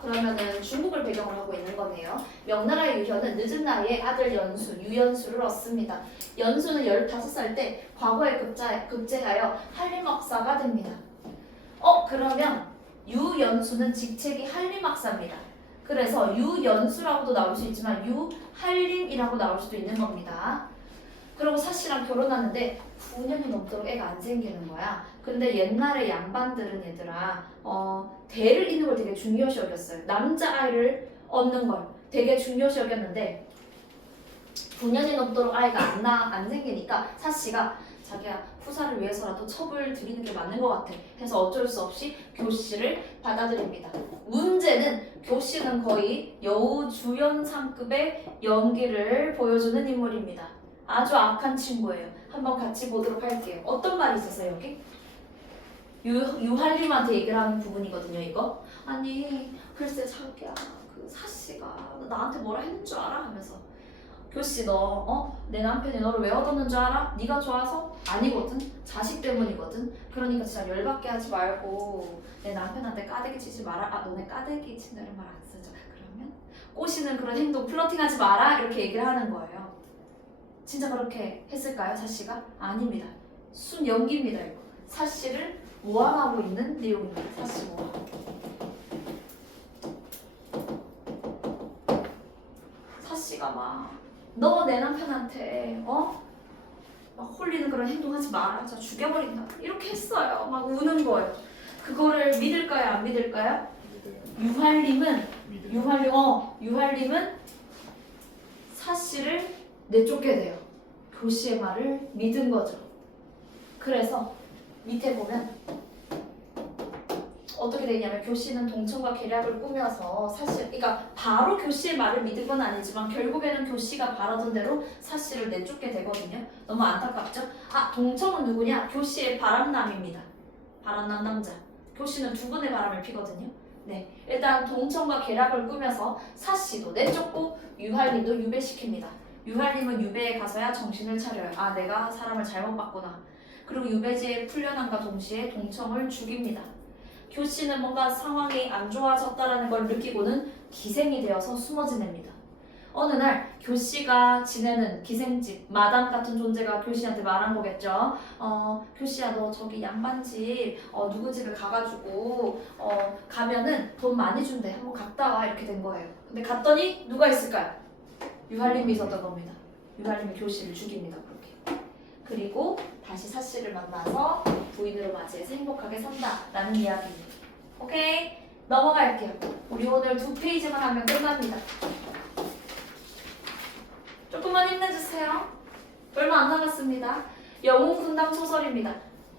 그러면은 중국을 배경으로 하고 있는 거네요. 명나라의 유현은 늦은 나이에 아들 유연수를 얻습니다. 연수는 15살 때 과거에 급제하여 한림학사가 됩니다. 그러면 유연수는 직책이 한림학사입니다. 그래서 유연수라고도 나올 수 있지만 유한림이라고 나올 수도 있는 겁니다. 그리고 사씨랑 결혼하는데 9년이 넘도록 애가 안 생기는 거야. 근데 옛날에 양반들은 얘들아 대를 잇는 걸 되게 중요시 여겼어요. 남자아이를 얻는 걸 되게 중요시 여겼는데 9년이 넘도록 아이가 안 생기니까 사씨가 자기야 후사를 위해서라도 첩을 드리는 게 맞는 것 같아. 해서 어쩔 수 없이 교씨를 받아들입니다. 문제는 교씨는 거의 여우 주연상급의 연기를 보여주는 인물입니다. 아주 악한 친구예요. 한번 같이 보도록 할게요. 어떤 말이 있었어요 여기? 유한림한테 얘기를 하는 부분이거든요 이거. 아니 글쎄 자기야 그 사씨가 나한테 뭐라 했는 줄 알아? 하면서 교씨 너 내 남편이 너를 왜 얻었는 줄 알아? 네가 좋아서? 아니거든. 자식 때문이거든. 그러니까 진짜 열받게 하지 말고 내 남편한테 까대기 치지 마라. 너네 까대기 친다는 말 안 쓰죠. 그러면 꼬시는 그런 행동 플러팅하지 마라 이렇게 얘기를 하는 거예요. 진짜 그렇게 했을까요 사씨가? 아닙니다. 순 연기입니다 이거. 사씨를 모함하고 있는 내용입니다. 사씨 모함. 사씨가 막 너 내 남편한테 막 홀리는 그런 행동하지 마라. 자 죽여버린다. 이렇게 했어요. 막 우는 거예요. 그거를 믿을까요? 안 믿을까요? 유한림은 사씨를 내쫓게 돼요. 교씨의 말을 믿은 거죠. 그래서 밑에 보면 어떻게 되냐면 교시는 동청과 계략을 꾸며서 사실 그러니까 바로 교시의 말을 믿은 건 아니지만 결국에는 교시가 바라던 대로 사실을 내쫓게 되거든요. 너무 안타깝죠? 아, 동청은 누구냐? 교시의 바람남입니다. 바람남 남자. 교시는 두 번의 바람을 피거든요. 네, 일단 동청과 계략을 꾸며서 사씨도 내쫓고 유할림도 유배시킵니다. 유할림은 유배에 가서야 정신을 차려요. 아, 내가 사람을 잘못 봤구나. 그리고 유배지에 풀려남과 동시에 동청을 죽입니다. 교씨는 뭔가 상황이 안 좋아졌다라는 걸 느끼고는 기생이 되어서 숨어 지냅니다. 어느 날 교씨가 지내는 기생집 마담 같은 존재가 교씨한테 말한 거겠죠. 교씨야 너 저기 양반집 누구 집에 가가지고 가면은 돈 많이 준대. 한번 갔다 와. 이렇게 된 거예요. 근데 갔더니 누가 있을까요? 유할림이 있었던 겁니다. 유할림이 교씨를 죽입니다. 그렇게. 그리고 다시 사씨를 만나서 부인으로 맞이해서 행복하게 산다라는 이야기입니다. 오케이? 넘어갈게요. 우리 오늘 2페이지만 하면 끝납니다. 조금만 힘내주세요. 얼마 안 남았습니다. 영웅 군담 소설입니다.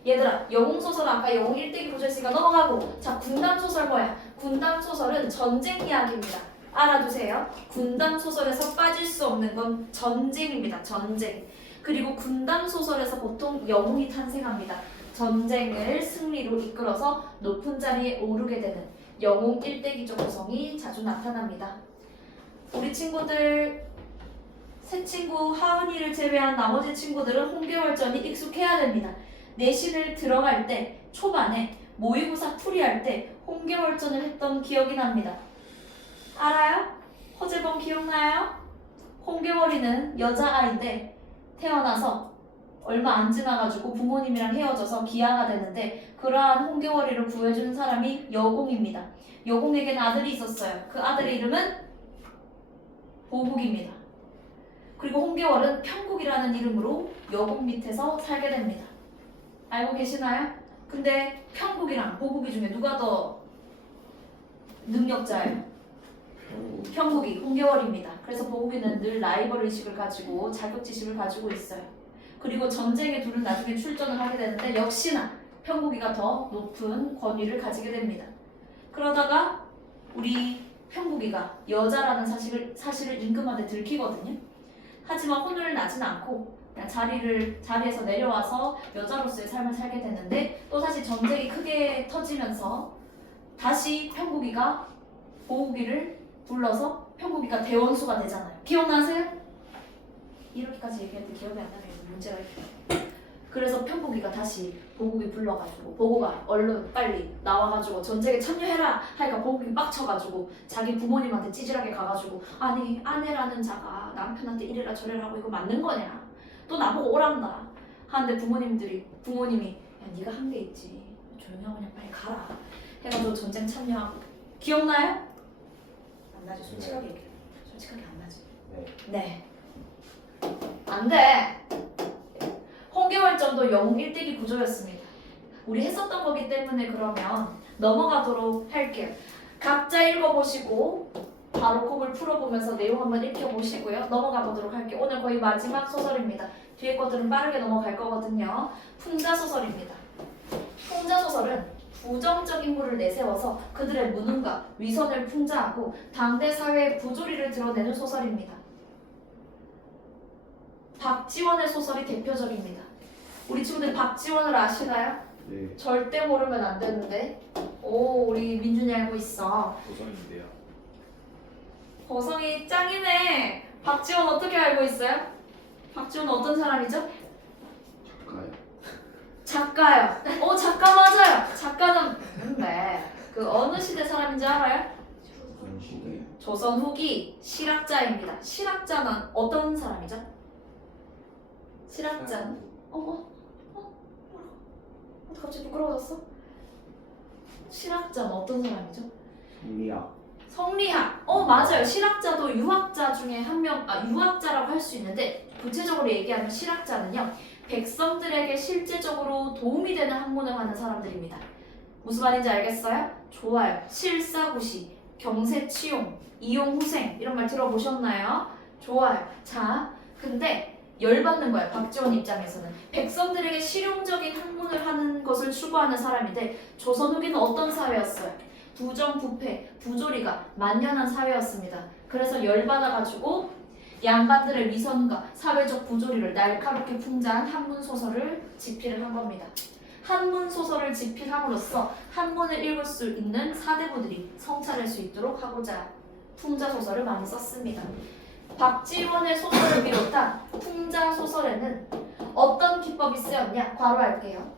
얘들아, 영웅 소설은 아까 영웅 1대기 보셨으니까 넘어가고, 자, 군담 소설 뭐야? 군담 소설은 전쟁 이야기입니다. 알아두세요. 군담 소설에서 빠질 수 없는 건 전쟁입니다. 전쟁. 그리고 군담 소설에서 보통 영웅이 탄생합니다. 전쟁을 승리로 이끌어서 높은 자리에 오르게 되는 영웅 1대기적 구성이 자주 나타납니다. 우리 친구들 새 친구 하은이를 제외한 나머지 친구들은 홍계월전이 익숙해야 됩니다. 내신을 들어갈 때 초반에 모의고사 풀이할 때 홍계월전을 했던 기억이 납니다. 알아요? 허재범 기억나요? 홍계월이는 여자아이인데 태어나서 얼마 안 지나가지고 부모님이랑 헤어져서 기아가 되는데 그러한 홍계월이를 구해준 사람이 여공입니다. 여공에게는 아들이 있었어요. 그 아들의 이름은 보국입니다. 그리고 홍계월은 평국이라는 이름으로 여공 밑에서 살게 됩니다. 알고 계시나요? 근데 평국이랑 보국이 중에 누가 더 능력자예요? 평국이 홍계월입니다. 그래서 보국이는 늘 라이벌 의식을 가지고 자격지심을 가지고 있어요. 그리고 전쟁에 둘은 나중에 출전을 하게 되는데 역시나 평국이가 더 높은 권위를 가지게 됩니다. 그러다가 우리 평국이가 여자라는 사실을 임금한테 들키거든요. 하지만 혼을 나진 않고 그냥 자리에서 내려와서 여자로서의 삶을 살게 되는데 또다시 전쟁이 크게 터지면서 다시 평국이가 보국이를 불러서 평국이가 대원수가 되잖아요. 기억나세요? 이렇게까지 얘기했는데 기억이 안 나면 문제가 있어요. 그래서 평국이가 다시 보국이 불러가지고 보고가 얼른 빨리 나와가지고 전쟁에 참여해라 하니까 보국이 빡쳐가지고 자기 부모님한테 찌질하게 가가지고 아니 아내라는 자가 남편한테 이래라 저래라 하고 이거 맞는 거냐 또 나보고 오란다 하는데 부모님이 야 네가 한 게 있지 조용히 하고 그냥 빨리 가라 해가지고 전쟁 참여하고 기억나요? 안 나지 솔직하게 얘기해. 솔직하게 안 나지. 네. 안 돼. 홍계월전도 영웅 1대기 구조였습니다. 우리 했었던 거기 때문에 그러면 넘어가도록 할게요. 각자 읽어보시고 바로 콕을 풀어보면서 내용 한번 읽혀보시고요. 넘어가 보도록 할게요. 오늘 거의 마지막 소설입니다. 뒤에 것들은 빠르게 넘어갈 거거든요. 풍자소설입니다. 풍자소설은 부정적 인물을 내세워서 그들의 무능과 위선을 풍자하고 당대 사회의 부조리를 드러내는 소설입니다. 박지원의 소설이 대표적입니다. 우리 친구들 박지원을 아시나요? 네. 절대 모르면 안 되는데. 오, 우리 민준이 알고 있어. 고성인데요. 고성이 짱이네. 박지원 어떻게 알고 있어요? 박지원 어떤 사람이죠? 작가요. 작가요. 작가 맞아요. 작가는 근데 그 어느 시대 사람인지 알아요? 조선시대. 조선 후기 실학자입니다. 실학자는 어떤 사람이죠? 실학자는 뭐라고? 갑자기 부끄러워졌어? 실학자는 어떤 사람이죠? 성리학. 성리학. 맞아요. 실학자도 유학자 중에 한 명, 유학자라고 할 수 있는데 구체적으로 얘기하면 실학자는요. 백성들에게 실제적으로 도움이 되는 학문을 하는 사람들입니다. 무슨 말인지 알겠어요? 좋아요. 실사구시, 경세치용, 이용후생 이런 말 들어보셨나요? 좋아요. 자, 근데 열받는 거야. 박지원 입장에서는. 백성들에게 실용적인 학문을 하는 것을 추구하는 사람인데 조선 후기는 어떤 사회였어요? 부정부패, 부조리가 만연한 사회였습니다. 그래서 열받아가지고 양반들의 위선과 사회적 부조리를 날카롭게 풍자한 한문소설을 집필을 한 겁니다. 한문소설을 집필함으로써 한문을 읽을 수 있는 사대부들이 성찰할 수 있도록 하고자 풍자소설을 많이 썼습니다. 박지원의 소설을 비롯한 풍자소설에는 어떤 기법이 쓰였냐? 괄호할게요.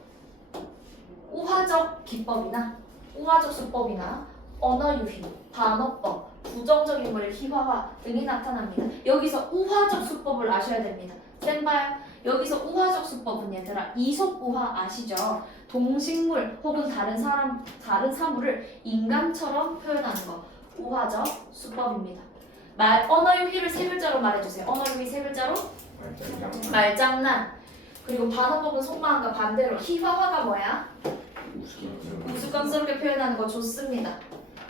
우화적 기법이나 우화적 수법이나 언어유희, 반어법, 부정적 인물의 희화화 등이 나타납니다. 여기서 우화적 수법을 아셔야 됩니다. 쌤 봐요. 여기서 우화적 수법은 얘들아 이솝우화 아시죠? 동식물 혹은 다른 사물을 인간처럼 표현하는 거 우화적 수법입니다. 언어유희를 세 글자로 말해주세요. 언어유희 세 글자로 말장난. 그리고 반어법은 속마음과 반대로 희화화가 뭐야? 우스꽝스럽게 표현하는 거 좋습니다.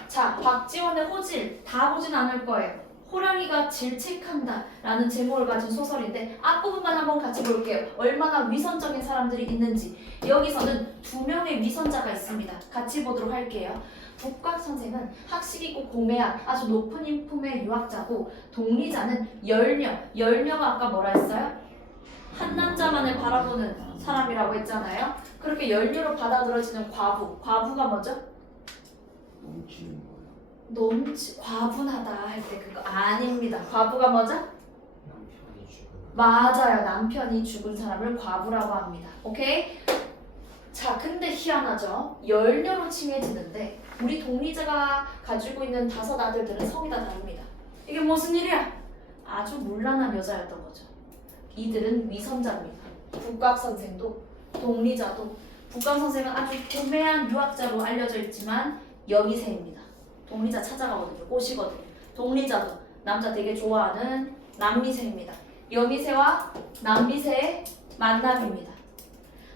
자, 박지원의 호질 다 보진 않을 거예요. 호랑이가 질책한다 라는 제목을 가진 소설인데 앞부분만 한번 같이 볼게요. 얼마나 위선적인 사람들이 있는지. 여기서는 2명의 위선자가 있습니다. 같이 보도록 할게요. 북곽 선생은 학식 있고 고매한 아주 높은 인품의 유학자고 동리자는 열녀가 아까 뭐라 했어요? 한 남자만을 바라보는 사람이라고 했잖아요. 그렇게 열녀로 받아들여지는 과부가 뭐죠? 넘치는 거예요. 과분하다 할 때 그거 아닙니다. 과부가 뭐죠? 남편이 죽은. 맞아요. 남편이 죽은 사람을 과부라고 합니다. 오케이? 자, 근데 희한하죠? 열녀로 칭해지는데 우리 동리자가 가지고 있는 5 아들들은 성이 다 다릅니다. 이게 무슨 일이야? 아주 문란한 여자였던 거죠. 이들은 위선자입니다. 북곽 선생도 동리자도 북곽 선생은 아주 고매한 유학자로 알려져 있지만 여미새입니다. 동리자 찾아가거든요. 꼬시거든요. 동리자도 남자 되게 좋아하는 남미새입니다. 여미새와 남미새의 만남입니다.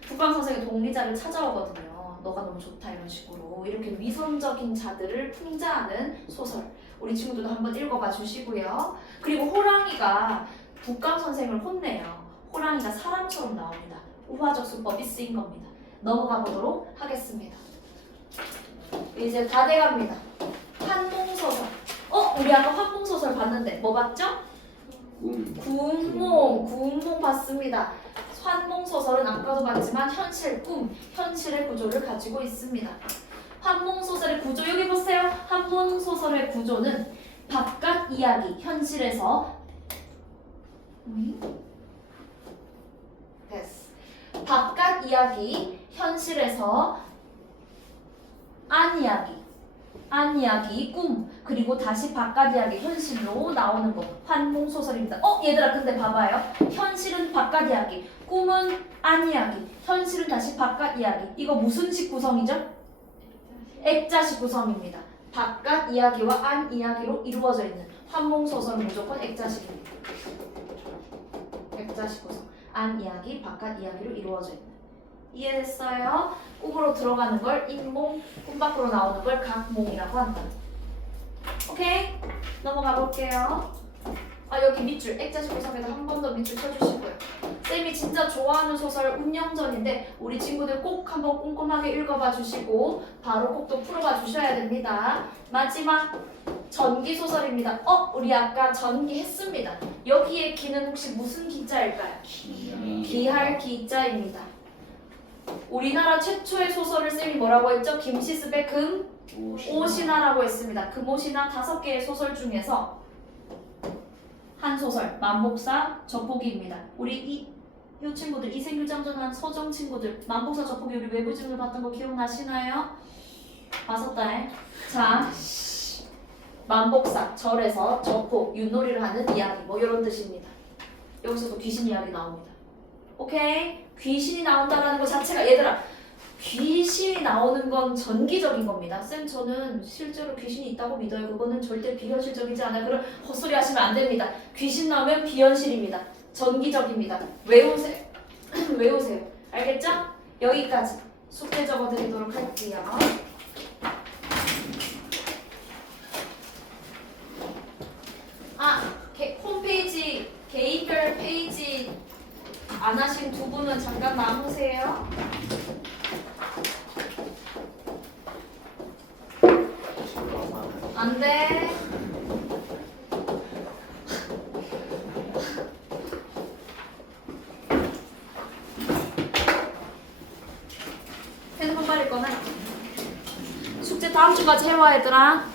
북광 선생이 동리자를 찾아오거든요. 너가 너무 좋다 이런 식으로 이렇게 위선적인 자들을 풍자하는 소설 우리 친구들도 한번 읽어봐 주시고요. 그리고 호랑이가 북광 선생을 혼내요. 호랑이가 사람처럼 나옵니다. 우화적 수법이 쓰인 겁니다. 넘어가 보도록 하겠습니다. 이제 다 돼갑니다. 환몽소설. 우리 아까 환몽소설 봤는데 뭐 봤죠? 구운몽 봤습니다. 환몽소설은 아까도 봤지만 현실의 구조를 가지고 있습니다. 환몽소설의 구조 여기 보세요. 환몽소설의 구조는 바깥 이야기, 현실에서 됐어. 바깥 이야기, 현실에서 안 이야기, 꿈, 그리고 다시 바깥 이야기, 현실로 나오는 거 환몽소설입니다. 얘들아 근데 봐봐요. 현실은 바깥 이야기, 꿈은 안 이야기, 현실은 다시 바깥 이야기. 이거 무슨 식 구성이죠? 액자식 구성입니다. 바깥 이야기와 안 이야기로 이루어져 있는 환몽소설은 무조건 액자식입니다. 액자식 구성. 안 이야기, 바깥 이야기로 이루어져 있는. 이해됐어요? 꿈으로 들어가는 걸 인몽, 꿈 밖으로 나오는 걸 각몽이라고 한다. 오케이? 넘어가 볼게요. 여기 밑줄, 액자식 구성에다 한 번 더 밑줄 쳐주시고요. 쌤이 진짜 좋아하는 소설 운명전인데 우리 친구들 꼭 한번 꼼꼼하게 읽어봐 주시고 바로 꼭 또 풀어봐 주셔야 됩니다. 마지막 전기소설입니다. 우리 아까 전기 했습니다. 여기에 기는 혹시 무슨 기자일까요? 기할 기자입니다. 우리나라 최초의 소설을 쌤이 뭐라고 했죠? 김시습의 금오신화라고 했습니다. 금오신화 5개의 소설 중에서 한 소설 만복사 저포기입니다. 우리 이 친구들 이생규장전한 서정 친구들 만복사 저포기 우리 외부 질문 봤던 거 기억나시나요? 봤었다. 자, 만복사 절에서 저포 윷놀이를 하는 이야기 뭐 이런 뜻입니다. 여기서도 귀신 이야기 나옵니다. 오케이? 귀신이 나온다는 것 자체가 얘들아 귀신이 나오는 건 전기적인 겁니다. 쌤 저는 실제로 귀신이 있다고 믿어요. 그거는 절대 비현실적이지 않아요. 그런 헛소리 하시면 안 됩니다. 귀신 나오면 비현실입니다. 전기적입니다. 외우세요. 외우세요. 알겠죠? 여기까지 숙제 적어드리도록 할게요. 홈페이지 개인별 페이지 안 하신 두 분은 잠깐 남으세요. 안 돼. 핸드폰 빨리 꺼내. 숙제 다음 주까지 해와 얘들아.